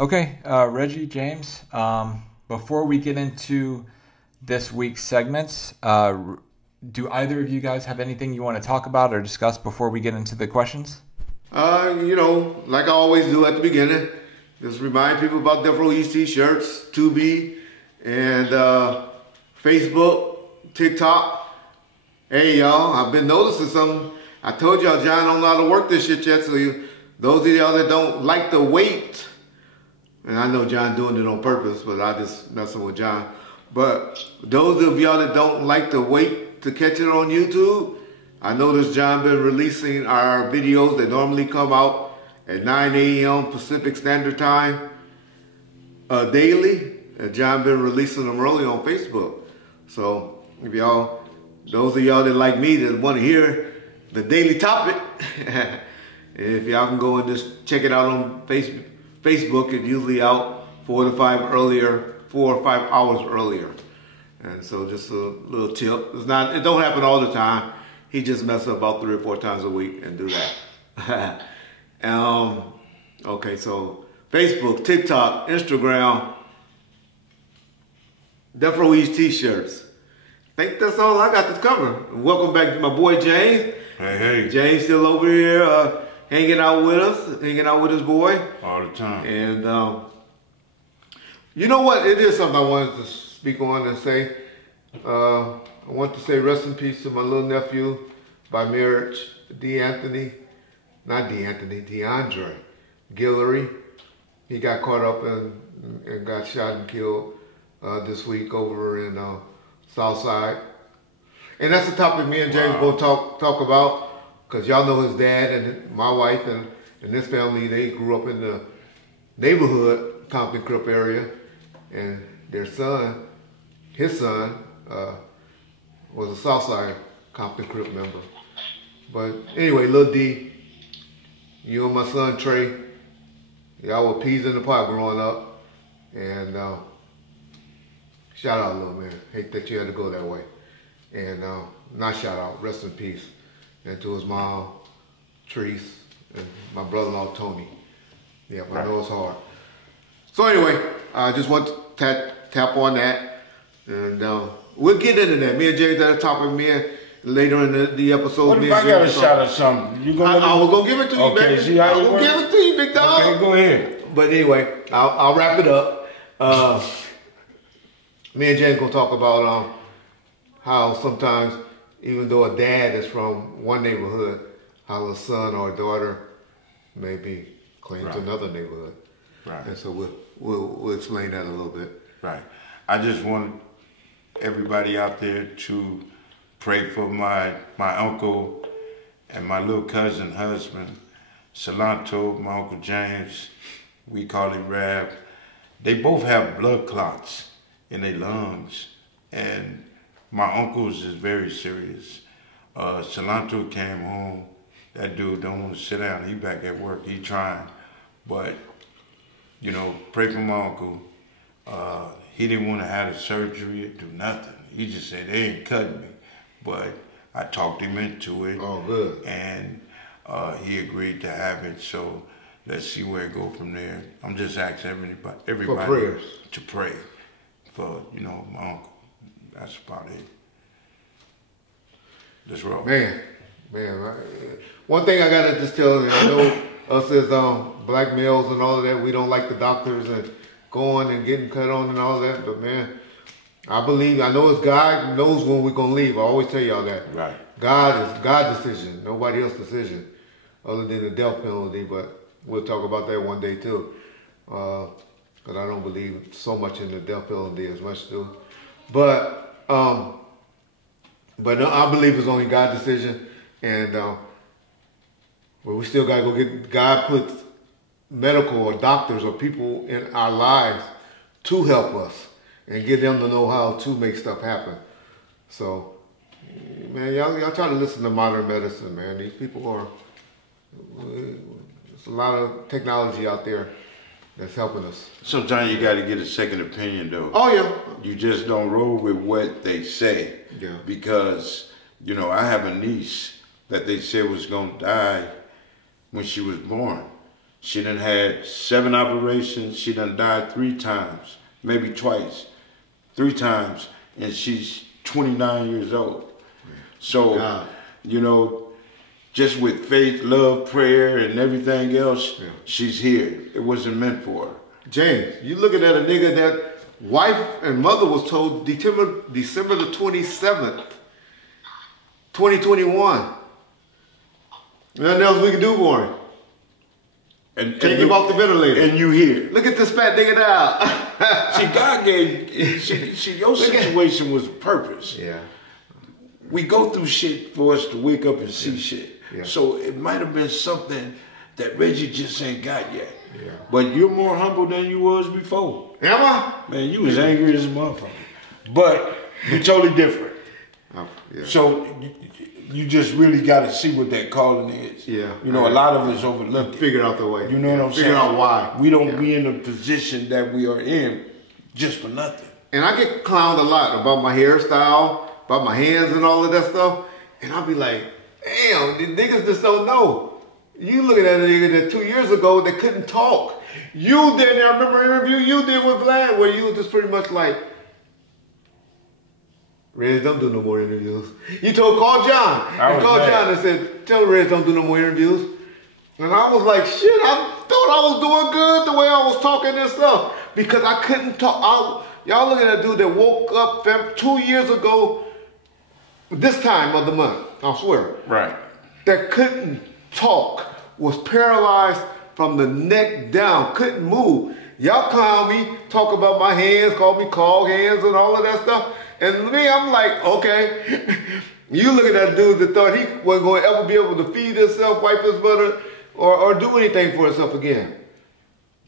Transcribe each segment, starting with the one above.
Okay, Reggie, James, before we get into this week's segments, do either of you guys have anything you want to talk about or discuss before we get into the questions? Like I always do at the beginning, just remind people about Death Row East t-shirts, Tubi, and Facebook, TikTok. Hey, y'all, I've been noticing something. I told y'all John don't know how to work this shit yet, so those of y'all that don't like the wait, and I know John doing it on purpose, but I just messing with John. But those of y'all that don't like to wait to catch it on YouTube, I noticed John been releasing our videos that normally come out at 9 a.m. Pacific Standard Time daily. And John been releasing them early on Facebook. So if y'all, those of y'all that like me that want to hear the daily topic, if y'all can go and just check it out on Facebook, it's usually out 4 or 5 hours earlier. And so just a little tip. It don't happen all the time. He just messes up about 3 or 4 times a week and do that. Okay, so Facebook, TikTok, Instagram, Death Row East t-shirts. I think that's all I got to cover. Welcome back to my boy James. Hey. James still over here hanging out with us, hanging out with his boy. All the time. And you know what? It is something I wanted to speak on and say. I want to say rest in peace to my little nephew by marriage, DeAndre Guillory. He got caught up and got shot and killed this week over in Southside. And that's the topic me and James going to talk about, because y'all know his dad and my wife and his family, they grew up in the neighborhood, Compton Crip area, and his son was a Southside Compton Crip member. But anyway, Lil D, you and my son Trey, y'all were peas in the pot growing up, and shout out, little man. Hate that you had to go that way. And not shout out, rest in peace. And to his mom, Treese, and my brother-in-law, Tony. Yeah, I know it's hard. So anyway, I just want to tap on that. And we'll get into that. Me and James at the top of me and later in the episode. What if I got a shot at something? I was going to give it to you, okay, baby. See how I will give it to you, big dog. Okay, go ahead. But anyway, I'll wrap it up. Me and James going to talk about how sometimes, even though a dad is from one neighborhood, how a son or a daughter may be claimed to another neighborhood. Right. And so we'll explain that a little bit. Right. I just want everybody out there to pray for my uncle and my little cousin husband, Salanto, my Uncle James. We call him Rab. They both have blood clots in their lungs, and my uncle's is very serious. Salanto came home. That dude don't want to sit down. He back at work. He trying. But, pray for my uncle. He didn't want to have the surgery or do nothing. He just said, they ain't cutting me. But I talked him into it. Oh, good. And he agreed to have it. So let's see where it go from there. I'm just asking everybody for prayers to pray for, my uncle. That's about it. Let's roll. Man, one thing I gotta just tell you, I know us as black males and all of that, we don't like the doctors and going and getting cut on and all that, but man, I know it's God knows when we're gonna leave. I always tell y'all that. Right. God is God's decision, nobody else's decision, other than the death penalty, but we'll talk about that one day too. Because I don't believe so much in the death penalty as much too. But no, I believe it's only God's decision, and but we still gotta go get. God puts medical or doctors or people in our lives to help us and get them to know how to make stuff happen. So, man, y'all try to listen to modern medicine, man. These people are. There's a lot of technology out there that's helping us. Sometimes you got to get a second opinion, though. Oh, yeah. You just don't roll with what they say. Yeah. Because, I have a niece that they said was going to die when she was born. She done had 7 operations. She done died 3 times, maybe twice, 3 times, and she's 29 years old. So, you know, just with faith, love, prayer, and everything else, she's here. It wasn't meant for her. James, you looking at a nigga that wife and mother was told December the 27th, 2021. Nothing else we can do for him. And take him off the ventilator. And you here. Look at this fat nigga now. See, God gave, your situation was purpose. Yeah. We go through shit for us to wake up and see shit. Yeah. So it might have been something that Reggie just ain't got yet. Yeah. But you're more humble than you was before. Am I? Man, you was angry as a motherfucker. But you're totally different. Yeah. So you just really got to see what that calling is. Yeah. You know, a lot of us overlook it. Figure out the way. You know what I'm saying? Figure out why. We don't be in the position that we are in just for nothing. And I get clowned a lot about my hairstyle, about my hands and all of that stuff. And I'll be like, damn, these niggas just don't know. You looking at a nigga that 2 years ago that couldn't talk. You did, I remember an interview you did with Vlad where you was just pretty much like, Reg, don't do no more interviews. You called John. You called John and said, tell Reg don't do no more interviews. And I was like, shit, I thought I was doing good the way I was talking and stuff. Because I couldn't talk. Y'all looking at a dude that woke up 2 years ago, this time of the month, I swear. Right. That couldn't talk, was paralyzed from the neck down, couldn't move. Y'all clown me, talk about my hands, call me clog hands and all of that stuff. And me, I'm like, okay. You look at that dude that thought he wasn't going to ever be able to feed himself, wipe his butter, or do anything for himself again.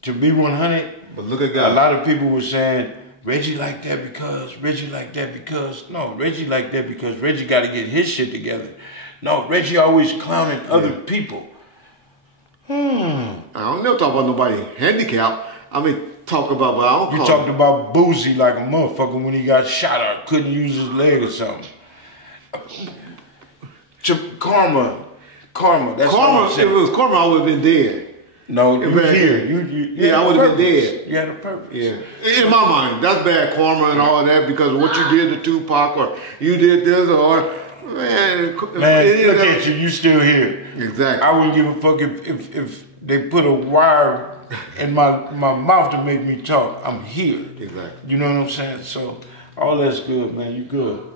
To be 100, but look at God. A lot of people were saying, Reggie like that because, Reggie like that because. No, Reggie like that because Reggie got to get his shit together. No, Reggie always clowning other people. I don't never talk about nobody handicapped. I mean, talk about, but I don't You talked about Boozy like a motherfucker when he got shot or couldn't use his leg or something. Karma. That's karma. If it was karma, I would have been dead. No, you here. Yeah, I would have been dead. You had a purpose. Yeah. In my mind, that's bad karma and all that because of what you did to Tupac or you did this or man, look at you. You still here. Exactly. I wouldn't give a fuck if they put a wire in my mouth to make me talk. I'm here. Exactly. You know what I'm saying? So all that's good, man. You good.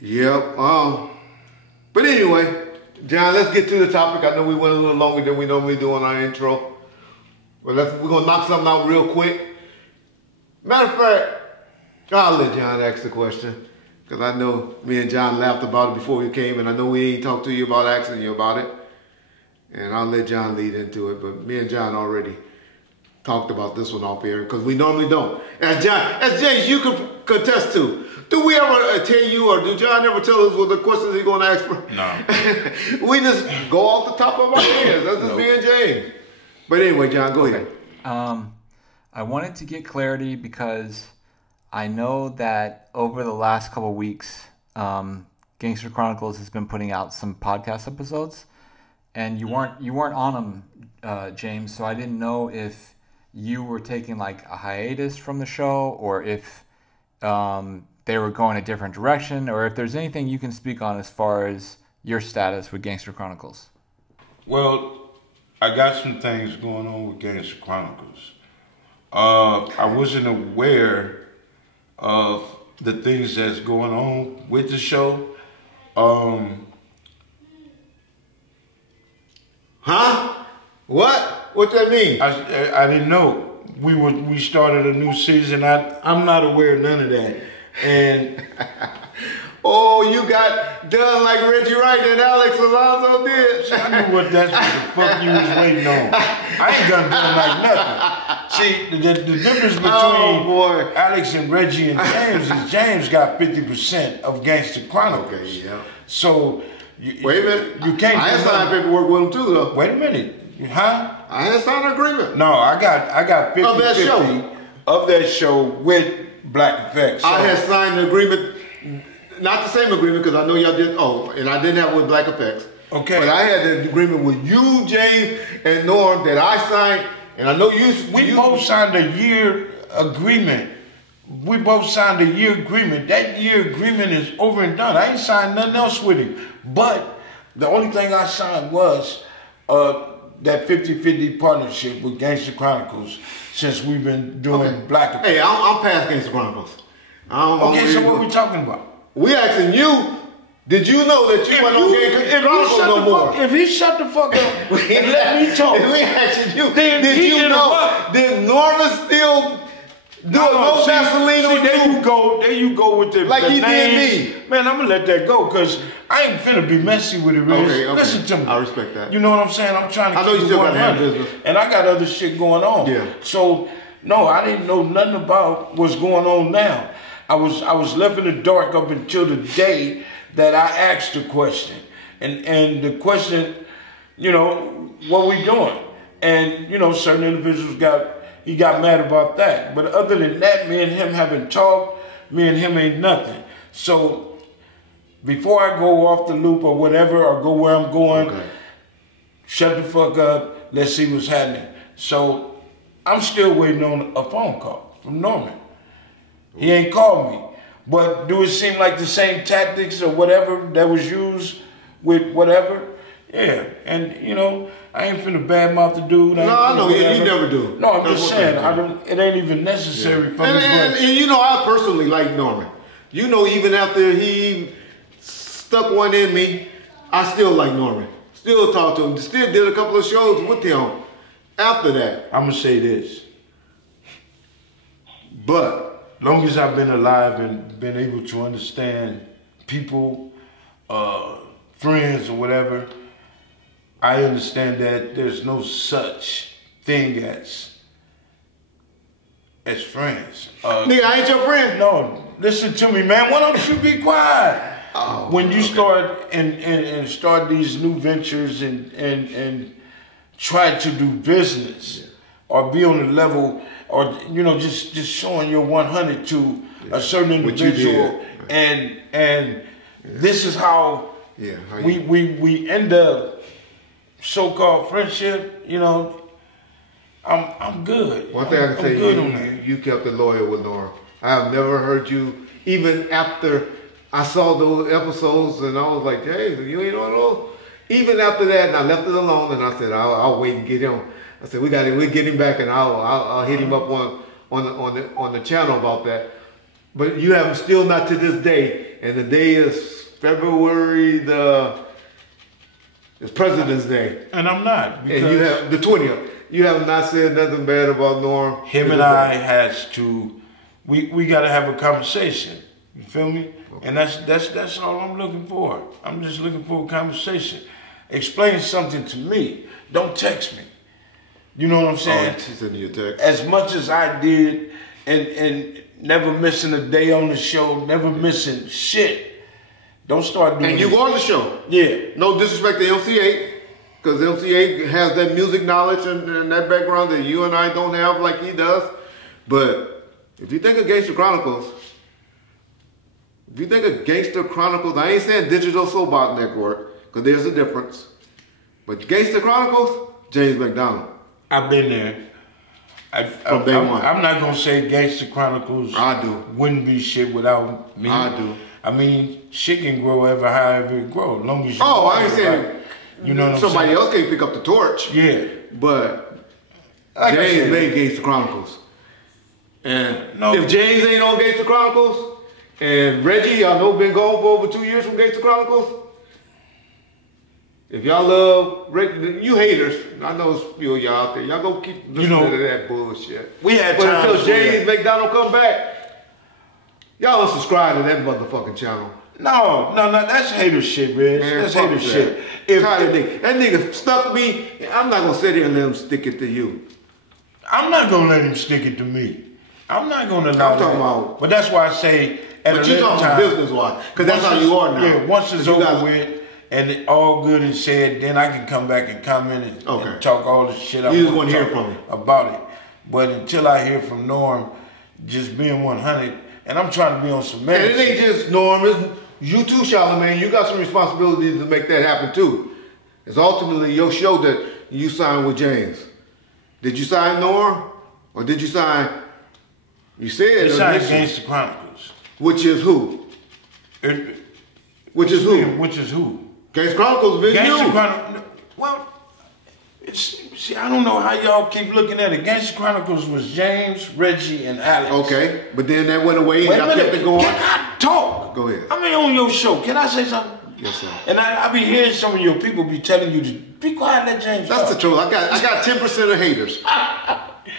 Yep. But anyway, John, let's get to the topic. I know we went a little longer than we normally do on our intro. But we're going to knock something out real quick. Matter of fact, I'll let John ask the question. Because I know me and John laughed about it before we came, and I know we ain't talked to you about asking you about it. And I'll let John lead into it. But me and John already talked about this one off air because we normally don't. As James, you could contest to. Do we ever tell you, or do John ever tell us what the questions he's going to ask for? No. We just go off the top of our heads. That's just me and James. But anyway, John, go ahead. I wanted to get clarity because I know that over the last couple of weeks, Gangster Chronicles has been putting out some podcast episodes, and you weren't on them, James. So I didn't know if you were taking like a hiatus from the show, or if they were going a different direction, or if there's anything you can speak on as far as your status with Gangster Chronicles. Well, I got some things going on with Gangster Chronicles. I wasn't aware of the things that's going on with the show. Huh? What? What that mean? I didn't know. We started a new season. I'm not aware of none of that. And oh, you got done like Reggie Wright and Alex Alonso did. I knew that's what the fuck you was waiting on. I ain't done like nothing. See, the difference between Alex and Reggie and James is James got 50% of Gangster Chronicles. Okay, yeah. So, wait a minute. You can't. I had signed paperwork with him too, though. Wait a minute. Huh? I had signed an agreement. No, I got 50-50 of that show with Black Effects. So I had signed an agreement, not the same agreement because I know y'all did. Oh, and I didn't have it with Black Effects. Okay. But I had an agreement with you, James, and Norm that I signed, and I know you. We both signed a year agreement. We both signed a year agreement. That year agreement is over and done. I ain't signed nothing else with him. But the only thing I signed was that 50-50 partnership with Gangster Chronicles since we've been doing Black. Hey, I'm past Gangster Chronicles. Okay, so what are we talking about? We asking you. Did you know that you went on Gangster Chronicles no more? If he shut the fuck up and let me talk, we asking you. Then Did you know? Did Norman still do no Vaseline on there you go with the like the he names. did me. Man, I'm gonna let that go because I ain't finna be messy with it, Riz. Okay. Listen to me. I respect that. You know what I'm saying? I'm trying to I know keep you still got to have 100, business. and I got other shit going on. Yeah. So no, I didn't know nothing about what's going on now. I was left in the dark up until the day that I asked the question, and the question, you know, what we doing? And you know, certain individuals got mad about that. But other than that, me and him haven't talked. Me and him ain't nothing. So before I go off the loop or whatever, or go where I'm going, shut the fuck up. Let's see what's happening. So I'm still waiting on a phone call from Norman. He ain't called me. But do it seem like the same tactics or whatever that was used with whatever? Yeah. And you know, I ain't finna badmouth the dude. No, I know you never do. No, I'm just saying, it ain't even necessary for me. And you know, I personally like Norman. You know, even after he stuck one in me, I still like Norman. Still talk to him. Still did a couple of shows with him after that. I'm gonna say this. But long as I've been alive and been able to understand people, friends or whatever, I understand that there's no such thing as friends. Nigga, I ain't your friend. No, listen to me, man. Why don't you be quiet? When you start and start these new ventures and try to do business or be on the level, or you know, just showing your 100 to a certain individual, and this is how we end up so-called friendship. You know, I'm good. One thing I can say, you kept it loyal with Norm. I have never heard you, even after I saw those episodes and I was like, hey, you ain't on those. Even after that, and I left it alone, and I said, I'll wait and get him. I said, we'll get him back, and I'll hit him up on the channel about that. But you have still not to this day, and the day is February it's President's Day. And I'm not. And you have the 20th. You have not said nothing bad about Norm. Him and I has to, we got to have a conversation. You feel me? Okay. And that's all I'm looking for. I'm just looking for a conversation. Explain something to me. Don't text me. You know what I'm saying? She sent you a text. As much as I did, and never missing a day on the show, never missing shit. Don't start doing. And you go on the show. Yeah. No disrespect to MC8, because MC8 has that music knowledge and that background that you and I don't have like he does. But if you think of Gangster Chronicles, I ain't saying Digital Soapbox Network, because there's a difference. But Gangster Chronicles, James McDonald. I've been there. From day one. I'm not going to say Gangster Chronicles I do. Wouldn't be shit without me. I do. I mean, shit can grow however it grows, as long as you. Oh, I ain't saying. Like, you know what somebody I'm saying? else can't pick up the torch. Yeah. But like James made Gangster Chronicles. And if James ain't on Gangster Chronicles, and Reggie, I know been gone for over 2 years from Gangster Chronicles. If y'all love you haters, I know it's a few of y'all out there. Y'all go keep listening to that bullshit. We had but times until James McDonald come back, y'all unsubscribe to that motherfucking channel. No, that's hater shit, man. That's hater shit. That nigga stuck me, I'm not gonna sit here and let him stick it to you. I'm not gonna let him stick it to me. I'm not gonna allow I'm talking about. But that's why I say at but a you later talking time, business wise, because that's how you are now. Yeah, once it's over with and it all good and said, then I can come back and comment and talk all the shit I want to hear from me about it. But until I hear from Norm, just being 100, and I'm trying to be on some man. And it ain't just Norm, it's you too, Charlamagne. You got some responsibilities to make that happen too. It's ultimately your show that you signed with James. Did you sign Norm? Or did you sign, you said... You signed Gangster Chronicles. Which is who? Which is who? Which is who? Gangster Chronicles been Gangster you. Chronicles, well, see, I don't know how y'all keep looking at it. Gangster Chronicles was James, Reggie, and Alex. Okay, but then that went away and y'all kept it going. Can I talk? Go ahead. I mean, on your show, can I say something? Yes, sir. And I be hearing some of your people be telling you to be quiet, let James talk. That's the truth. I got 10% of haters.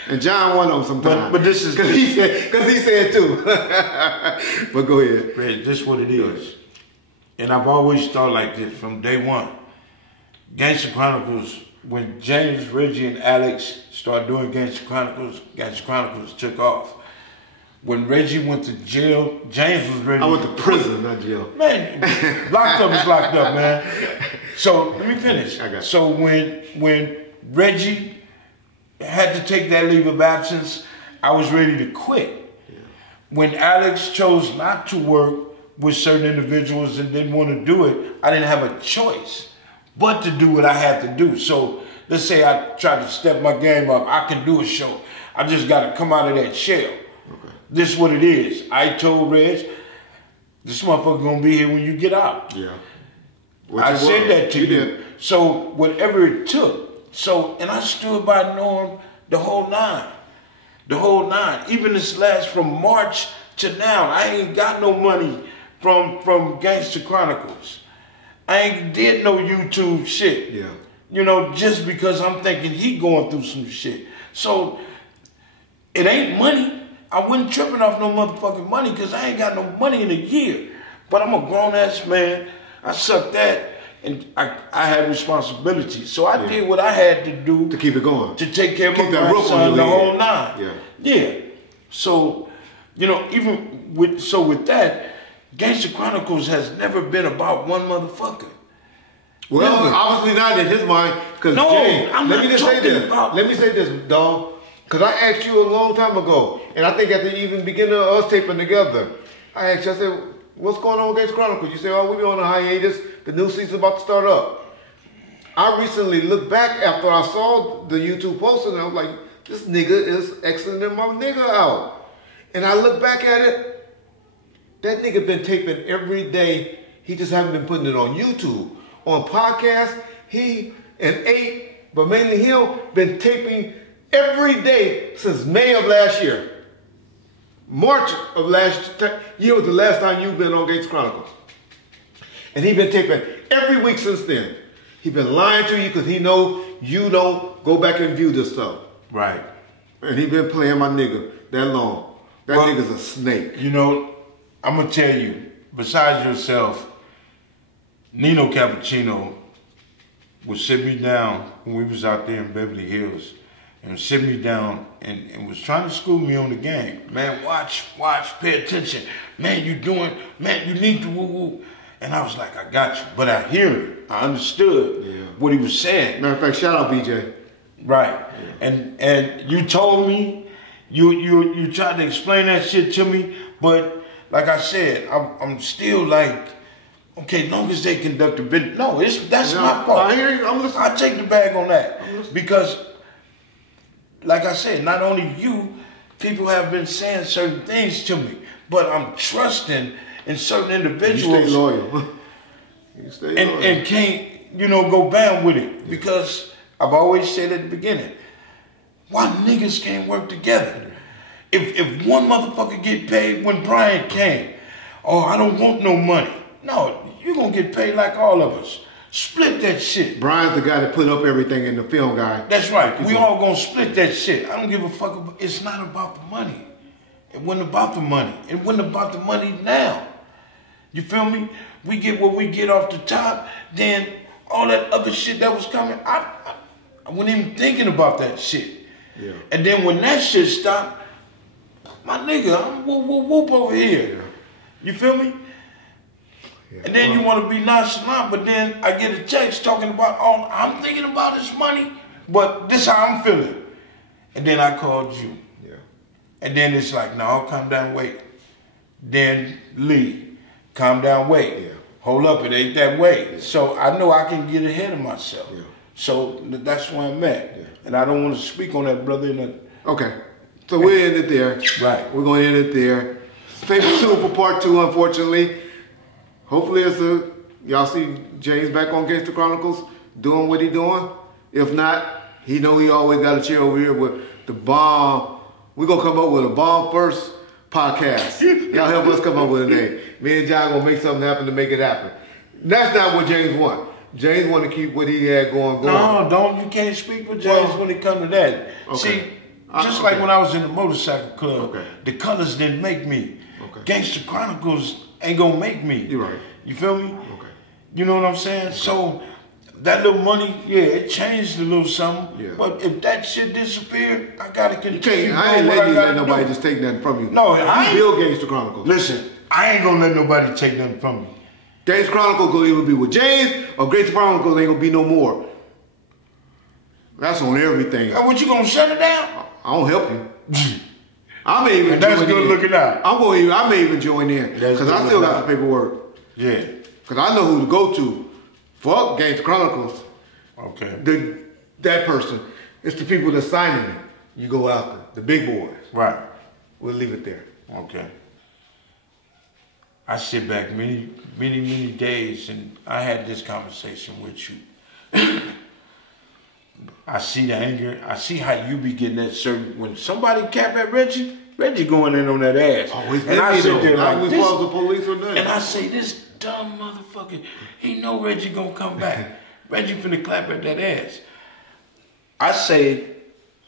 And John one of them sometimes. But this is... Because he said too. But go ahead. Red, this is what it is. And I've always thought like this from day one. Gangster Chronicles, when James, Reggie, and Alex started doing Gangster Chronicles took off. When Reggie went to jail, James was ready. I went to prison, not jail. Man, locked up is locked up, man. So let me finish. So when Reggie had to take that leave of absence, I was ready to quit. Yeah. When Alex chose not to work with certain individuals and didn't want to do it, I didn't have a choice but to do what I had to do. So let's say I tried to step my game up. I can do a show. I just got to come out of that shell. Okay. This is what it is. I told Reg, this motherfucker going to be here when you get out. Yeah. I said that to you. So whatever it took. So, and I stood by Norm the whole nine. The whole nine. Even this last, from March to now, I ain't got no money from Gangster Chronicles. I ain't did no YouTube shit. Yeah. You know, just because I'm thinking he going through some shit. So, it ain't money. I wasn't tripping off no motherfucking money because I ain't got no money in a year. But I'm a grown-ass man. I suck that. And I had responsibility. So I did what I had to do. To keep it going. To take care of my grandson the whole nine. Yeah. So, you know, even with that, Gangster Chronicles has never been about one motherfucker. Well, never. Obviously not in his mind. Because no, Jay, I'm not talking about... Let me say this, dog. Because I asked you a long time ago. And I think at the even beginning of us taping together, I asked you, I said, what's going on with Gangster Chronicles? You say, oh, we on a hiatus. The new season's about to start up. I recently looked back after I saw the YouTube post and I was like, this nigga is exiting my nigga out. And I look back at it, that nigga been taping every day. He just haven't been putting it on YouTube. On podcasts, he and 8, but mainly him, been taping every day since May of last year. March of last year was the last time you've been on Gangster Chronicles. And he been taping every week since then. He been lying to you because he know you don't go back and view this stuff. Right. And he been playing my nigga that long. That nigga's a snake. You know, I'm going to tell you, besides yourself, Nino Cappuccino would sit me down when we was out there in Beverly Hills and sit me down and was trying to school me on the game. Man, watch, pay attention. Man, you need to woo-woo. And I was like, I got you. But I hear it. I understood what he was saying. Matter of fact, shout out BJ. Right. Yeah. And you told me, you tried to explain that shit to me, but like I said, I'm still like, okay, long as they conduct a business. No, that's my fault. I hear you. I'm listening. I take the bag on that. Because, like I said, not only you, people have been saying certain things to me, but I'm trusting in certain individuals. You stay loyal. You stay loyal. And can't, go bam with it. Because I've always said at the beginning, why niggas can't work together? If one motherfucker get paid when Brian came, oh, I don't want no money. No, you're going to get paid like all of us. Split that shit. Brian's the guy that put up everything in the film guy. That's right. We all going to split that shit. I don't give a fuck. It's not about the money. It wasn't about the money. It wasn't about the money now. You feel me? We get what we get off the top, then all that other shit that was coming, I wasn't even thinking about that shit. Yeah. And then when that shit stopped, my nigga, I'm whoop over here. Yeah. You feel me? Yeah. And then you want to be nonchalant, but then I get a text talking about, oh, I'm thinking about this money, but this how I'm feeling. And then I called you. Yeah. And then it's like, no, calm down, wait. Then Lee. Calm down, wait. Yeah. hold up, it ain't that way. So I know I can get ahead of myself. Yeah. So that's where I'm at. Yeah. And I don't want to speak on that, brother. Okay. So we'll end it there. Right. We're going to end it there. Stay tuned for part 2, unfortunately. Hopefully y'all see James back on Gangster Chronicles doing what he doing. If not, he know he always got a chair over here with the bomb. We're going to come up with a bomb first podcast. Y'all help us come up with a name. Me and John going to make something happen to make it happen. That's not what James want. James want to keep what he had going. No, you can't speak for James when it comes to that. Okay. See, just like when I was in the motorcycle club, the colors didn't make me. Okay. Gangster Chronicles ain't gonna make me. You're right. You feel me? Okay. You know what I'm saying? Okay. So that little money, it changed a little something. Yeah. But if that shit disappeared, I gotta continue. I ain't letting nobody just take nothing from you. No, I ain't. Build Gangster Chronicles. Listen, I ain't gonna let nobody take nothing from me. Gangster Chronicles gonna either be with James or Gangster Chronicles ain't gonna be no more. That's on everything. What, you gonna shut it down? I don't help you. I may even that's good looking out. I may even join in because I still got some paperwork. Yeah. Because I know who to go to. Fuck Gangster Chronicles. Okay. That person. It's the people that's signing it. You go out the big boys. Right. We'll leave it there. Okay. I sit back many days and I had this conversation with you. I see the anger. I see how you be getting that certain when somebody cap at Reggie going in on that ass. Always and I sit there like this, the police or nothing. and I say, this dumb motherfucker, he know Reggie gonna come back. Reggie finna clap at that ass. I say,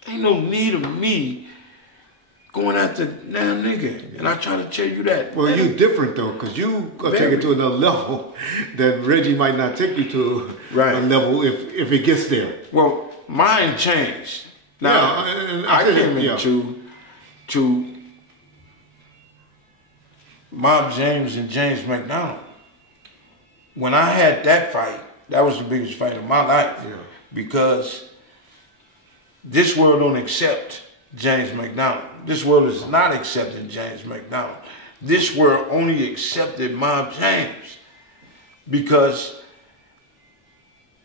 ain't no need of me going after damn nigga. And I try to tell you that. Well, you different though, because you gonna take it to another level that Reggie might not take you to a level if it gets there. Well, mine changed. Now, I came into Mob James and James McDonald. When I had that fight, that was the biggest fight of my life. Yeah. Because this world don't accept James McDonald. This world is not accepting James McDonald. This world only accepted Mob James. Because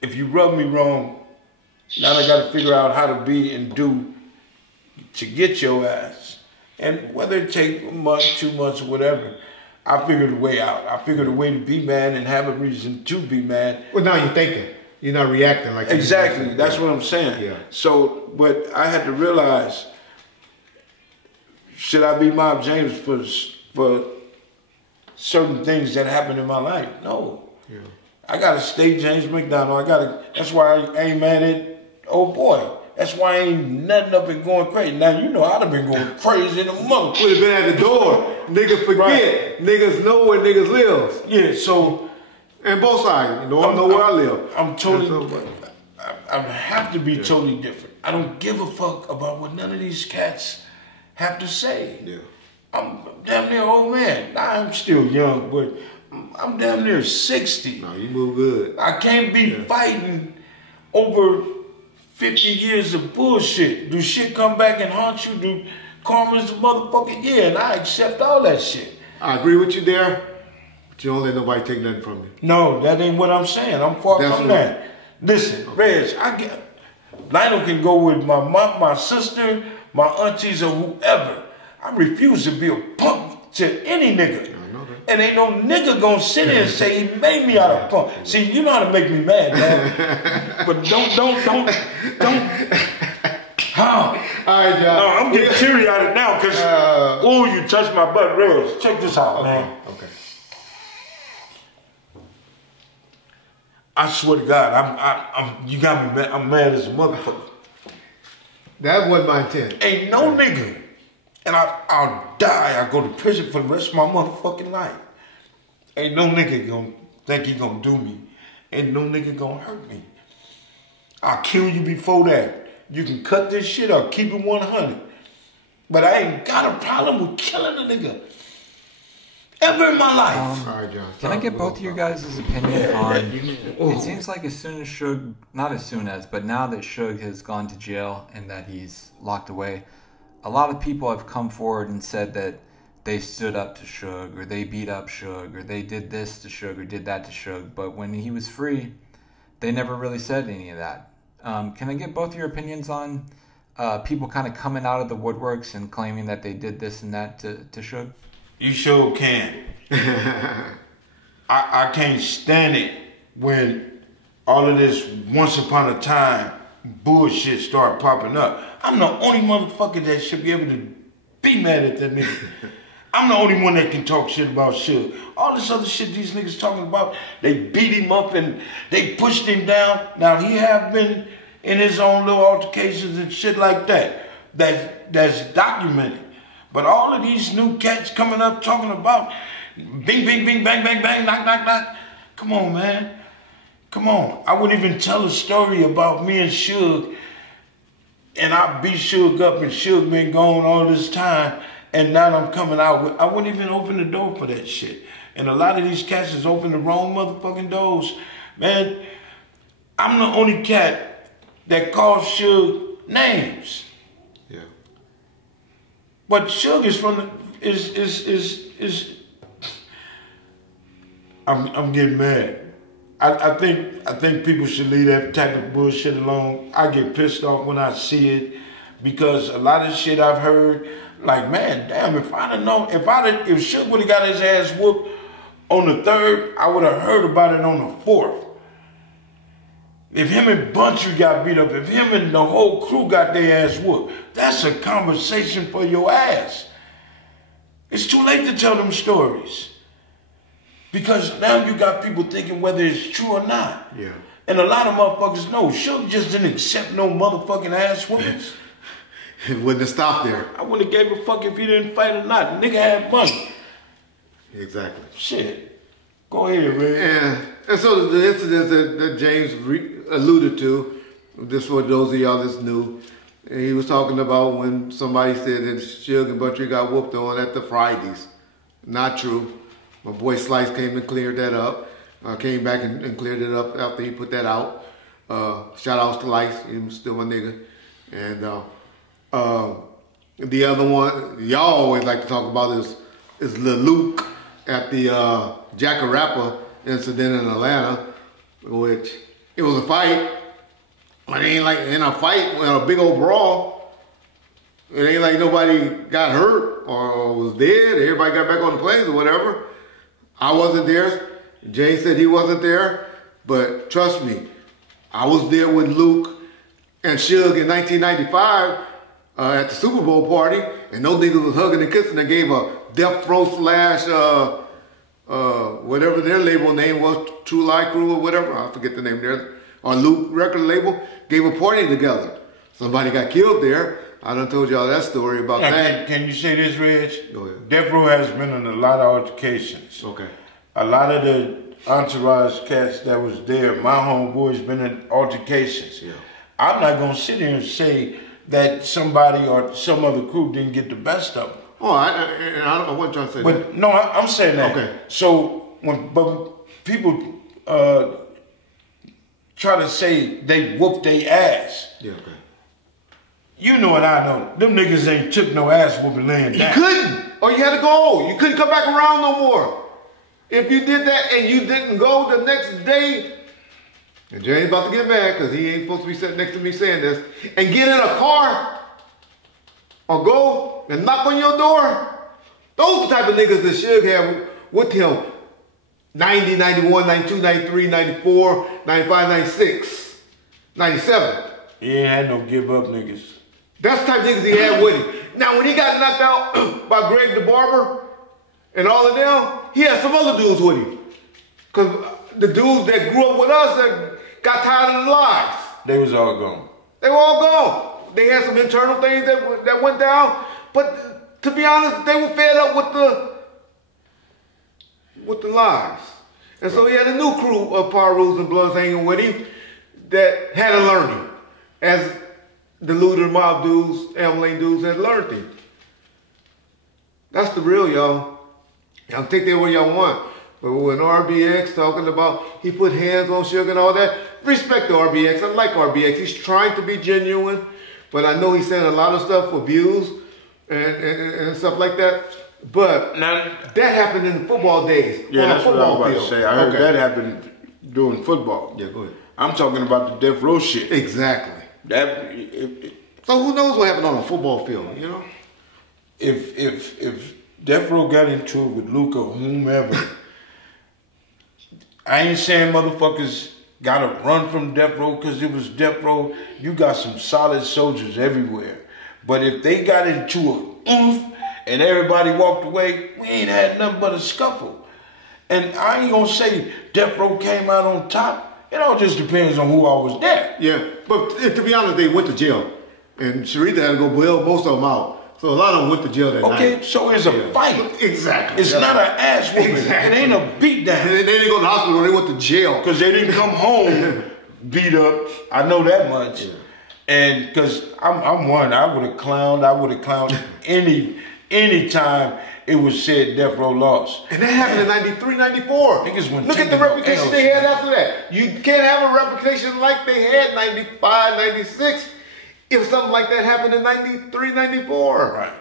if you rub me wrong, now I got to figure out how to be and do to get your ass. And whether it take a month, 2 months, or whatever, I figured a way out. I figured a way to be mad and have a reason to be mad. Well, now you're thinking. You're not reacting like exactly. That's what I'm saying. Yeah. So, but I had to realize, should I be Mob James for certain things that happened in my life? No. Yeah. I gotta stay James McDonald. That's why I ain't mad at old boy. That's why I ain't nothing up and going crazy. Now you know I'd have been going crazy in a month. Would have been at the door. Niggas forget. Right. Niggas know where niggas live. Yeah, so. And both sides. You know, I know where I live. I'm totally. I have to be totally different. I don't give a fuck about what none of these cats have to say. Yeah. I'm damn near old man. I'm still young, but I'm damn near 60. No, you move good. I can't be fighting over 50 years of bullshit. Do shit come back and haunt you? Do karma's a motherfucking and I accept all that shit. I agree with you there, but you don't let nobody take nothing from you. No, that ain't what I'm saying. I'm far from that. Listen, Reg, Lionel can go with my mom, my sister, my aunties, or whoever. I refuse to be a punk to any nigga. And ain't no nigga gonna sit here and say he made me out of punk. See, you know how to make me mad, man. But don't. How? All right, John. No, I'm getting teary-eyed now because, you touched my butt, Reg. Check this out, man. Okay. I swear to God, you got me mad. I'm mad as a motherfucker. That wasn't my intent. Ain't no nigga. And I'll die. I'll go to prison for the rest of my motherfucking life. Ain't no nigga gonna think he gonna do me. Ain't no nigga gonna hurt me. I'll kill you before that. You can cut this shit or keep it 100. But I ain't got a problem with killing a nigga. Ever in my life. All right, John. Can I get both of your guys' opinion on... It seems like as soon as Suge... Not as soon as, but now that Suge has gone to jail and that he's locked away, a lot of people have come forward and said that they stood up to Suge, or they beat up Suge, or they did this to Suge, or did that to Suge. But when he was free, they never really said any of that. Can I get both your opinions on people kind of coming out of the woodworks and claiming that they did this and that to Suge? You sure can. I can't stand it when all of this once upon a time bullshit start popping up. I'm the only motherfucker that should be able to be mad at that nigga. I'm the only one that can talk shit about Suge. All this other shit these niggas talking about, they beat him up and they pushed him down. Now he have been in his own little altercations and shit like that. That's documented. But all of these new cats coming up talking about bing, bing, bing, bang, bang, bang, knock, knock, knock. Come on, man. Come on. I wouldn't even tell a story about me and Suge and I beat Suge up and Suge been gone all this time and now I'm coming out with, I wouldn't even open the door for that shit. And a lot of these cats has opened the wrong motherfucking doors. Man, I'm the only cat that calls Suge names. Yeah. But Suge is from the, I'm getting mad. I think people should leave that type of bullshit alone. I get pissed off when I see it because a lot of shit I've heard, like, man, damn, if Suge would have got his ass whooped on the 3rd, I would have heard about it on the 4th. If him and Bunchy got beat up, if him and the whole crew got their ass whooped, that's a conversation for your ass. It's too late to tell them stories. Because now you got people thinking whether it's true or not. Yeah. And a lot of motherfuckers know. Suge just didn't accept no motherfucking ass whoopings. It wouldn't have stopped there. I wouldn't have gave a fuck if he didn't fight or not. Nigga had money. Exactly. Shit. Go ahead, Red. And so the incidents that James alluded to, this for those of y'all that's new, he was talking about when somebody said that Suge and Bunchy got whooped on at the Fridays. Not true. My boy Slice came and cleared that up. Came back and cleared it up after he put that out. Shout outs to Slice, he was still my nigga. And the other one y'all always like to talk about is Lil Luke at the Jack a Rapper incident in Atlanta, which it was a fight. But it ain't like in a fight, in a big old brawl, it ain't like nobody got hurt or was dead. Everybody got back on the planes or whatever. I wasn't there. Jay said he wasn't there. But trust me, I was there with Luke and Suge in 1995 at the Super Bowl party. And those niggas was hugging and kissing. They gave a Death Row / whatever their label name was, True Lie Crew or whatever. I forget the name there. Or Luke record label. Gave a party together. Somebody got killed there. I done told y'all that story about that. Can you say this, Reg? Go ahead. Death Row has been in a lot of altercations. Okay. A lot of the entourage cats that was there, my homeboys been in altercations. Yeah. I'm not going to sit here and say that somebody or some other crew didn't get the best of them. Oh, I wasn't trying to say that. But no, I'm saying that. Okay. So when people try to say they whooped their ass, Yeah, okay. you know what I know. Them niggas ain't took no ass whooping laying down. You couldn't, or you had to go. You couldn't come back around no more. If you did that and you didn't go the next day, and Jay's about to get mad because he ain't supposed to be sitting next to me saying this, and get in a car or go and knock on your door, those are the type of niggas that Suge had with him 90, 91, 92, 93, 94, 95, 96, 97. He ain't had no give up niggas. That's the type of niggas he had with him. Now, when he got knocked out by Greg the Barber and all of them, he had some other dudes with him. Because the dudes that grew up with us that got tired of the lies. They was all gone. They were all gone. They had some internal things that went down. But to be honest, they were fed up with the lies. And so he had a new crew of Parus and Bloods hanging with him that had to learn him. As the Luther Mob dudes, Lane dudes had learned him. That's the real, y'all. Y'all take that where y'all want. But when RBX talking about he put hands on Suge and all that, respect the RBX. I like RBX. He's trying to be genuine, but I know he said a lot of stuff for views and stuff like that. But Now, that happened in the football days. yeah, on a that's what I was football about to field. say. I heard Okay. that happened during football. Yeah, go ahead. I'm talking about the death row shit. Exactly. That So who knows what happened on a football field, you know? if death row got into it with Luca or whomever, I ain't saying motherfuckers gotta run from death row because it was death row. You got some solid soldiers everywhere. But if they got into a oomph and everybody walked away, we ain't had nothing but a scuffle. And I ain't gonna say death row came out on top. It all just depends on who all was there. Yeah, but to be honest, they went to jail. And Sharita had to go bail most of them out. So a lot of them went to jail that night. Okay, so it's a fight. Exactly. It's not an ass whooping. Exactly. It ain't a beatdown. They didn't go to the hospital, they went to jail. Because they didn't come home beat up. I know that much. Yeah. And because I'm one, I would have clowned any time it was said death row lost. And that happened in 93, 94. Niggas went Look at the taking no reputation L's, they had man. after that. You can't have a reputation like they had 95, 96 if something like that happened in 93, 94. Right.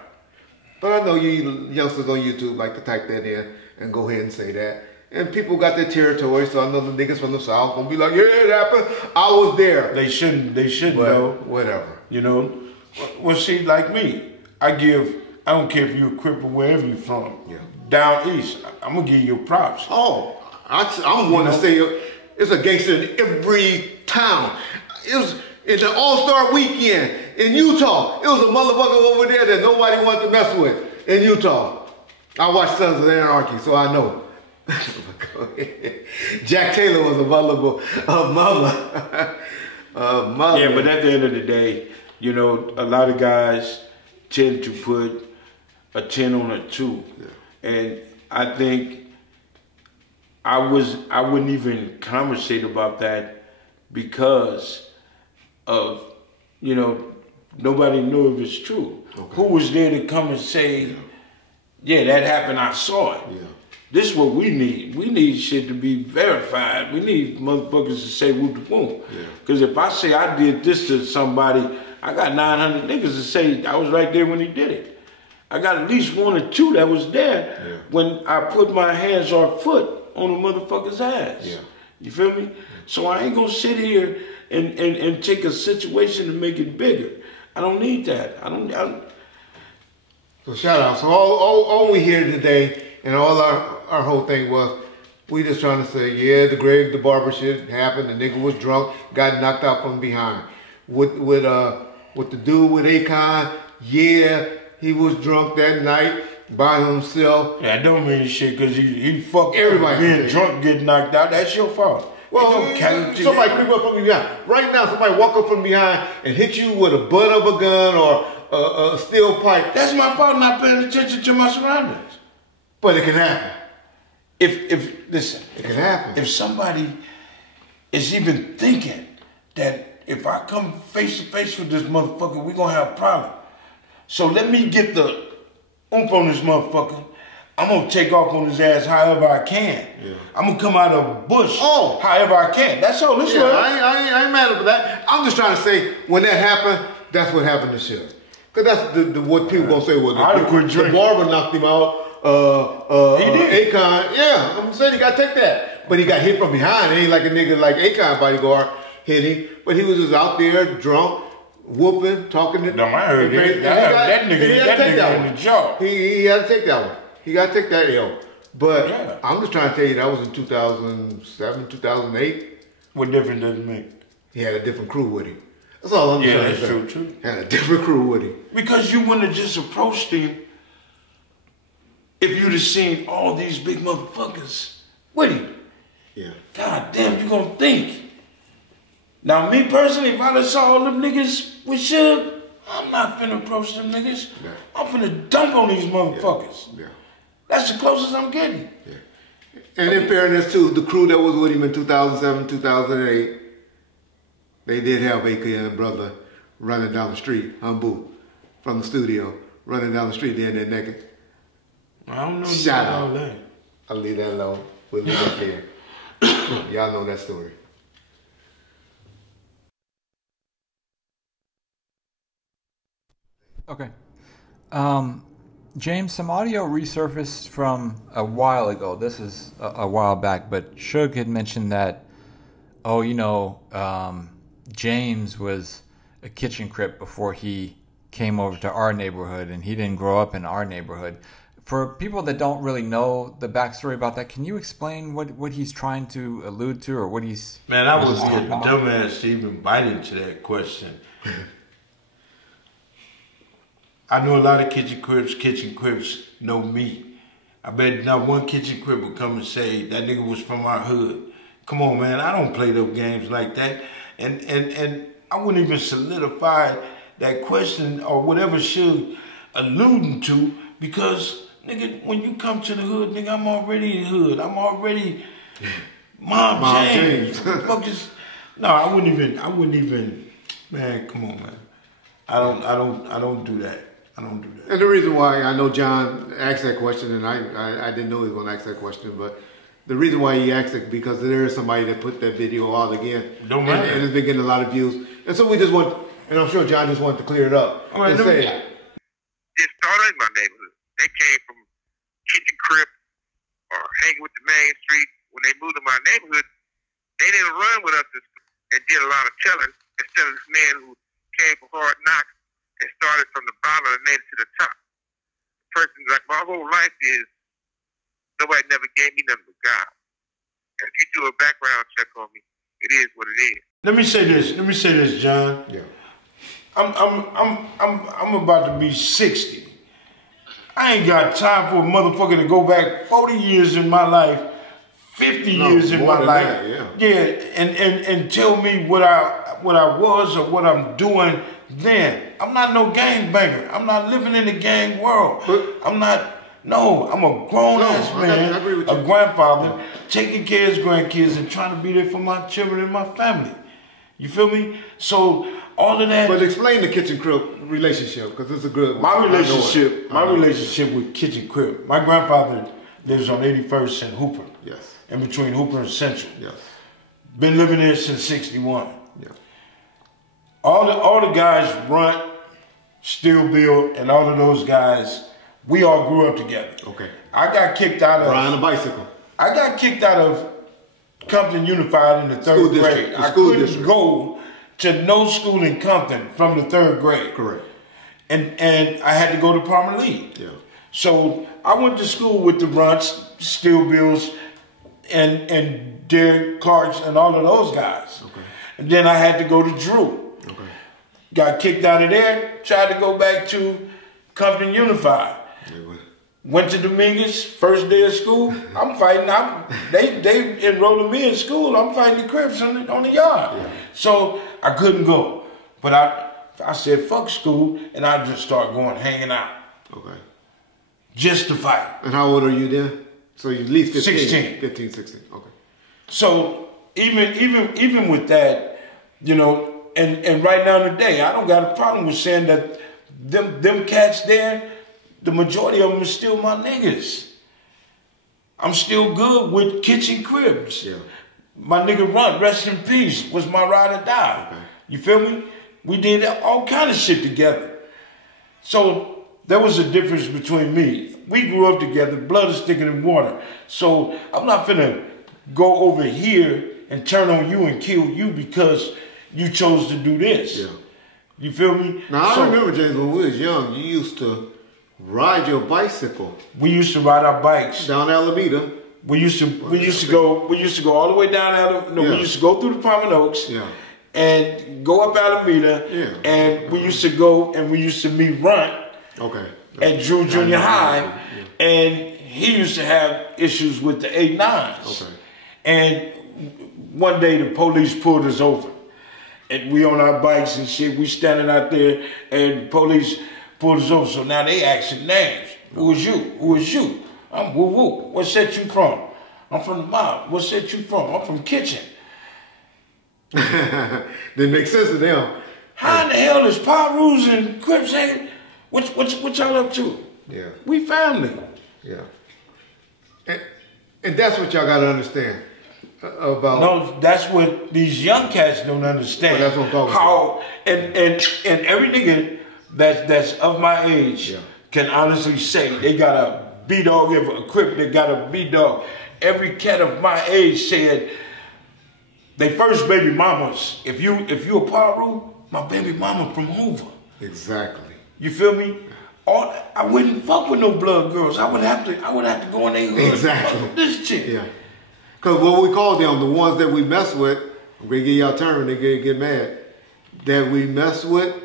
But I know you youngsters on YouTube like to type that in and go ahead and say that. And people got their territory, so I know the niggas from the South gonna be like, yeah, it happened. I was there. They shouldn't But know. whatever. You know? Well, see, like me, I don't care if you're a Crip or wherever you're from. Yeah. Down east, I'm gonna give you props. Oh, I'm one to say it's a gangster in every town. It was in the All-Star weekend in Utah. It was a motherfucker over there that nobody wanted to mess with in Utah. I watched Sons of Anarchy, so I know. Jack Taylor was a mother. Yeah, but at the end of the day, you know, a lot of guys tend to put a 10 on a 2. Yeah. And I think I wouldn't even conversate about that because of, you know, nobody knew if it's true. Okay. Who was there to come and say, yeah, that happened, I saw it. Yeah. This is what we need. We need shit to be verified. We need motherfuckers to say whoop the boom. Because if I say I did this to somebody, I got 900 niggas to say I was right there when he did it. I got at least 1 or 2 that was there when I put my hands or foot on the motherfucker's ass. Yeah. You feel me? So I ain't gonna sit here and take a situation and make it bigger. I don't need that. So shout out. So all we hear today and all our whole thing was we just trying to say, yeah, the Greg the Barber shit happened. The nigga was drunk, got knocked out from behind. With the dude with Akon, yeah, he was drunk that night by himself. Yeah, I don't mean shit because he fucked everybody. Being drunk, get knocked out. That's your fault. Well, somebody creep up from behind. Right now, somebody walk up from behind and hit you with a butt of a gun or a steel pipe. That's my fault not paying attention to my surroundings. But it can happen. Listen, it can happen. If somebody is even thinking that if I come face to face with this motherfucker, we gonna have a problem. So let me get the oomph on this motherfucker. I'm gonna take off on his ass however I can. Yeah. I'm gonna come out of a bush however I can. That's all. This I ain't mad about that. I'm just trying to say when that happened, that's what happened to Suge. Cause that's what people gonna say was the barber knocked him out. He did. Akon, yeah, I'm saying he got to take that. But he got hit from behind. It ain't like a nigga like Akon bodyguard hit him. But he was just out there drunk, whooping, talking to. No, I heard that nigga in the jaw. He had to take that one. He got to take that L. But I'm just trying to tell you, that was in 2007, 2008. What difference does it make? He had a different crew with him. That's all I'm saying. Yeah, that's true. Had a different crew with him. Because you wouldn't have just approached him if you'd have seen all these big motherfuckers with him. Yeah. God damn, you gonna think. Now, me personally, if I done saw all them niggas with Suge, I'm not finna approach them niggas. Yeah. I'm finna dump on these motherfuckers. Yeah. That's the closest I'm getting. Yeah. And in fairness to the crew that was with him in 2007, 2008, they did have Akon and brother running down the street, Humbu, from the studio, running down the street, then they're naked. I don't know. Shout out. I'll leave that alone. We'll leave that there. Y'all know that story. Okay. James, some audio resurfaced from a while ago. This is a while back, but Suge had mentioned that, oh, James was a kitchen crip before he came over to our neighborhood, and he didn't grow up in our neighborhood. For people that don't really know the backstory about that, can you explain what he's trying to allude to, or what he's... Man, I would be a dumbass to even bite into that question. I know a lot of kitchen crips know me. I bet not one kitchen crip would come and say, that nigga was from our hood. Come on, man, I don't play those games like that. And I wouldn't even solidify that question or whatever Suge alluding to, because, nigga, when you come to the hood, nigga, I'm already in the hood. I'm already Mom James. Fuck is... No, I wouldn't even, man, come on, man. I don't do that. I don't do that. And the reason why I know John asked that question, and I didn't know he was going to ask that question, but the reason why he asked it, because there is somebody that put that video out again. Don't matter. And it's been getting a lot of views. And so we just want, and I'm sure John just wanted to clear it up. All right, and say, it started in my neighborhood. They came from kitchen crib or hanging with the main street. When they moved to my neighborhood, they didn't run with us and did a lot of telling instead of this man who came for hard knocks and started from the bottom and made it to the top. The person, like my whole life is, nobody never gave me nothing but God. And if you do a background check on me, it is what it is. Let me say this, John. yeah. I'm about to be 60. I ain't got time for a motherfucker to go back 40 years in my life, 50 years in my life. That, yeah, and tell me what I was or what I'm doing then. I'm not no gang-banger. I'm not living in the gang world. I'm not. No, I'm a grown-ass man, I agree with a you. grandfather, taking care of his grandkids and trying to be there for my children and my family. You feel me? So all of that. But explain the kitchen crib relationship, because it's a good one. My relationship with kitchen crib. My grandfather lives on 81st and Hooper. Yes. In between Hooper and Central. Yes. Been living there since '61. Yeah. All the guys, Runt, Steel Bill, and all of those guys, we all grew up together. Okay. I got kicked out of... Riding a bicycle. I got kicked out of Compton Unified in the third grade. I couldn't go to no school in Compton from the third grade. Correct. And I had to go to Palmer Lee. Yeah. So I went to school with the Runts, Steel Bills, and Derek Clarks and all of those guys. Okay. And then I had to go to Drew. Okay. Got kicked out of there, tried to go back to Compton Unified. Went to Dominguez, first day of school. I'm fighting. They enrolled me in school. I'm fighting the Crips on the yard. Yeah. So I couldn't go. But I said, fuck school, and I just started going hanging out. Okay. Just to fight. And how old are you then? So you at least 15? 16. 15, 16. Okay. So even with that, and right now today, I don't got a problem with saying that them cats there, the majority of them are still my niggas. I'm still good with kitchen cribs. Yeah. My nigga Runt, rest in peace, was my ride or die. Okay. You feel me? We did all kind of shit together. So there was a difference between me. We grew up together, blood is thicker than water. So I'm not finna go over here and turn on you and kill you because you chose to do this. Yeah. You feel me? Now, I remember, James, when we was young, you used to ride your bicycle. We used to ride our bikes. Down Alameda. We used to go all the way down Alameda. No, Yeah. we used to go through the Palm Oaks. Yeah. And go up Alameda. Yeah. And we used to go and we used to meet Runt Okay. at Drew Junior High. Yeah. And he used to have issues with the 8-9s. Okay. And one day the police pulled us over. And we on our bikes and shit. We standing out there and police pulled us over. So now they asking names. Who is you? Who is you? I'm woo woo. What set you from? I'm from the mob. What set you from? I'm from Kitchen. Didn't make sense to them. How in the hell is Pirus and Crips hanging? What y'all up to? Yeah. We family. Yeah. And that's what y'all got to understand about. No, that's what these young cats don't understand. Well, that's what I'm talking and every nigga that's of my age Yeah. can honestly say they got a B-dog, a Crip that got a B-dog. Every cat of my age said, they first baby mamas, if you a Paru, my baby mama from Hoover. Exactly. You feel me? I wouldn't fuck with no blood girls. I would have to go in their hood. Exactly. This chick. Yeah. Because what we call them, the ones that we mess with, I'm going to give y'all a term, they get mad, that we mess with,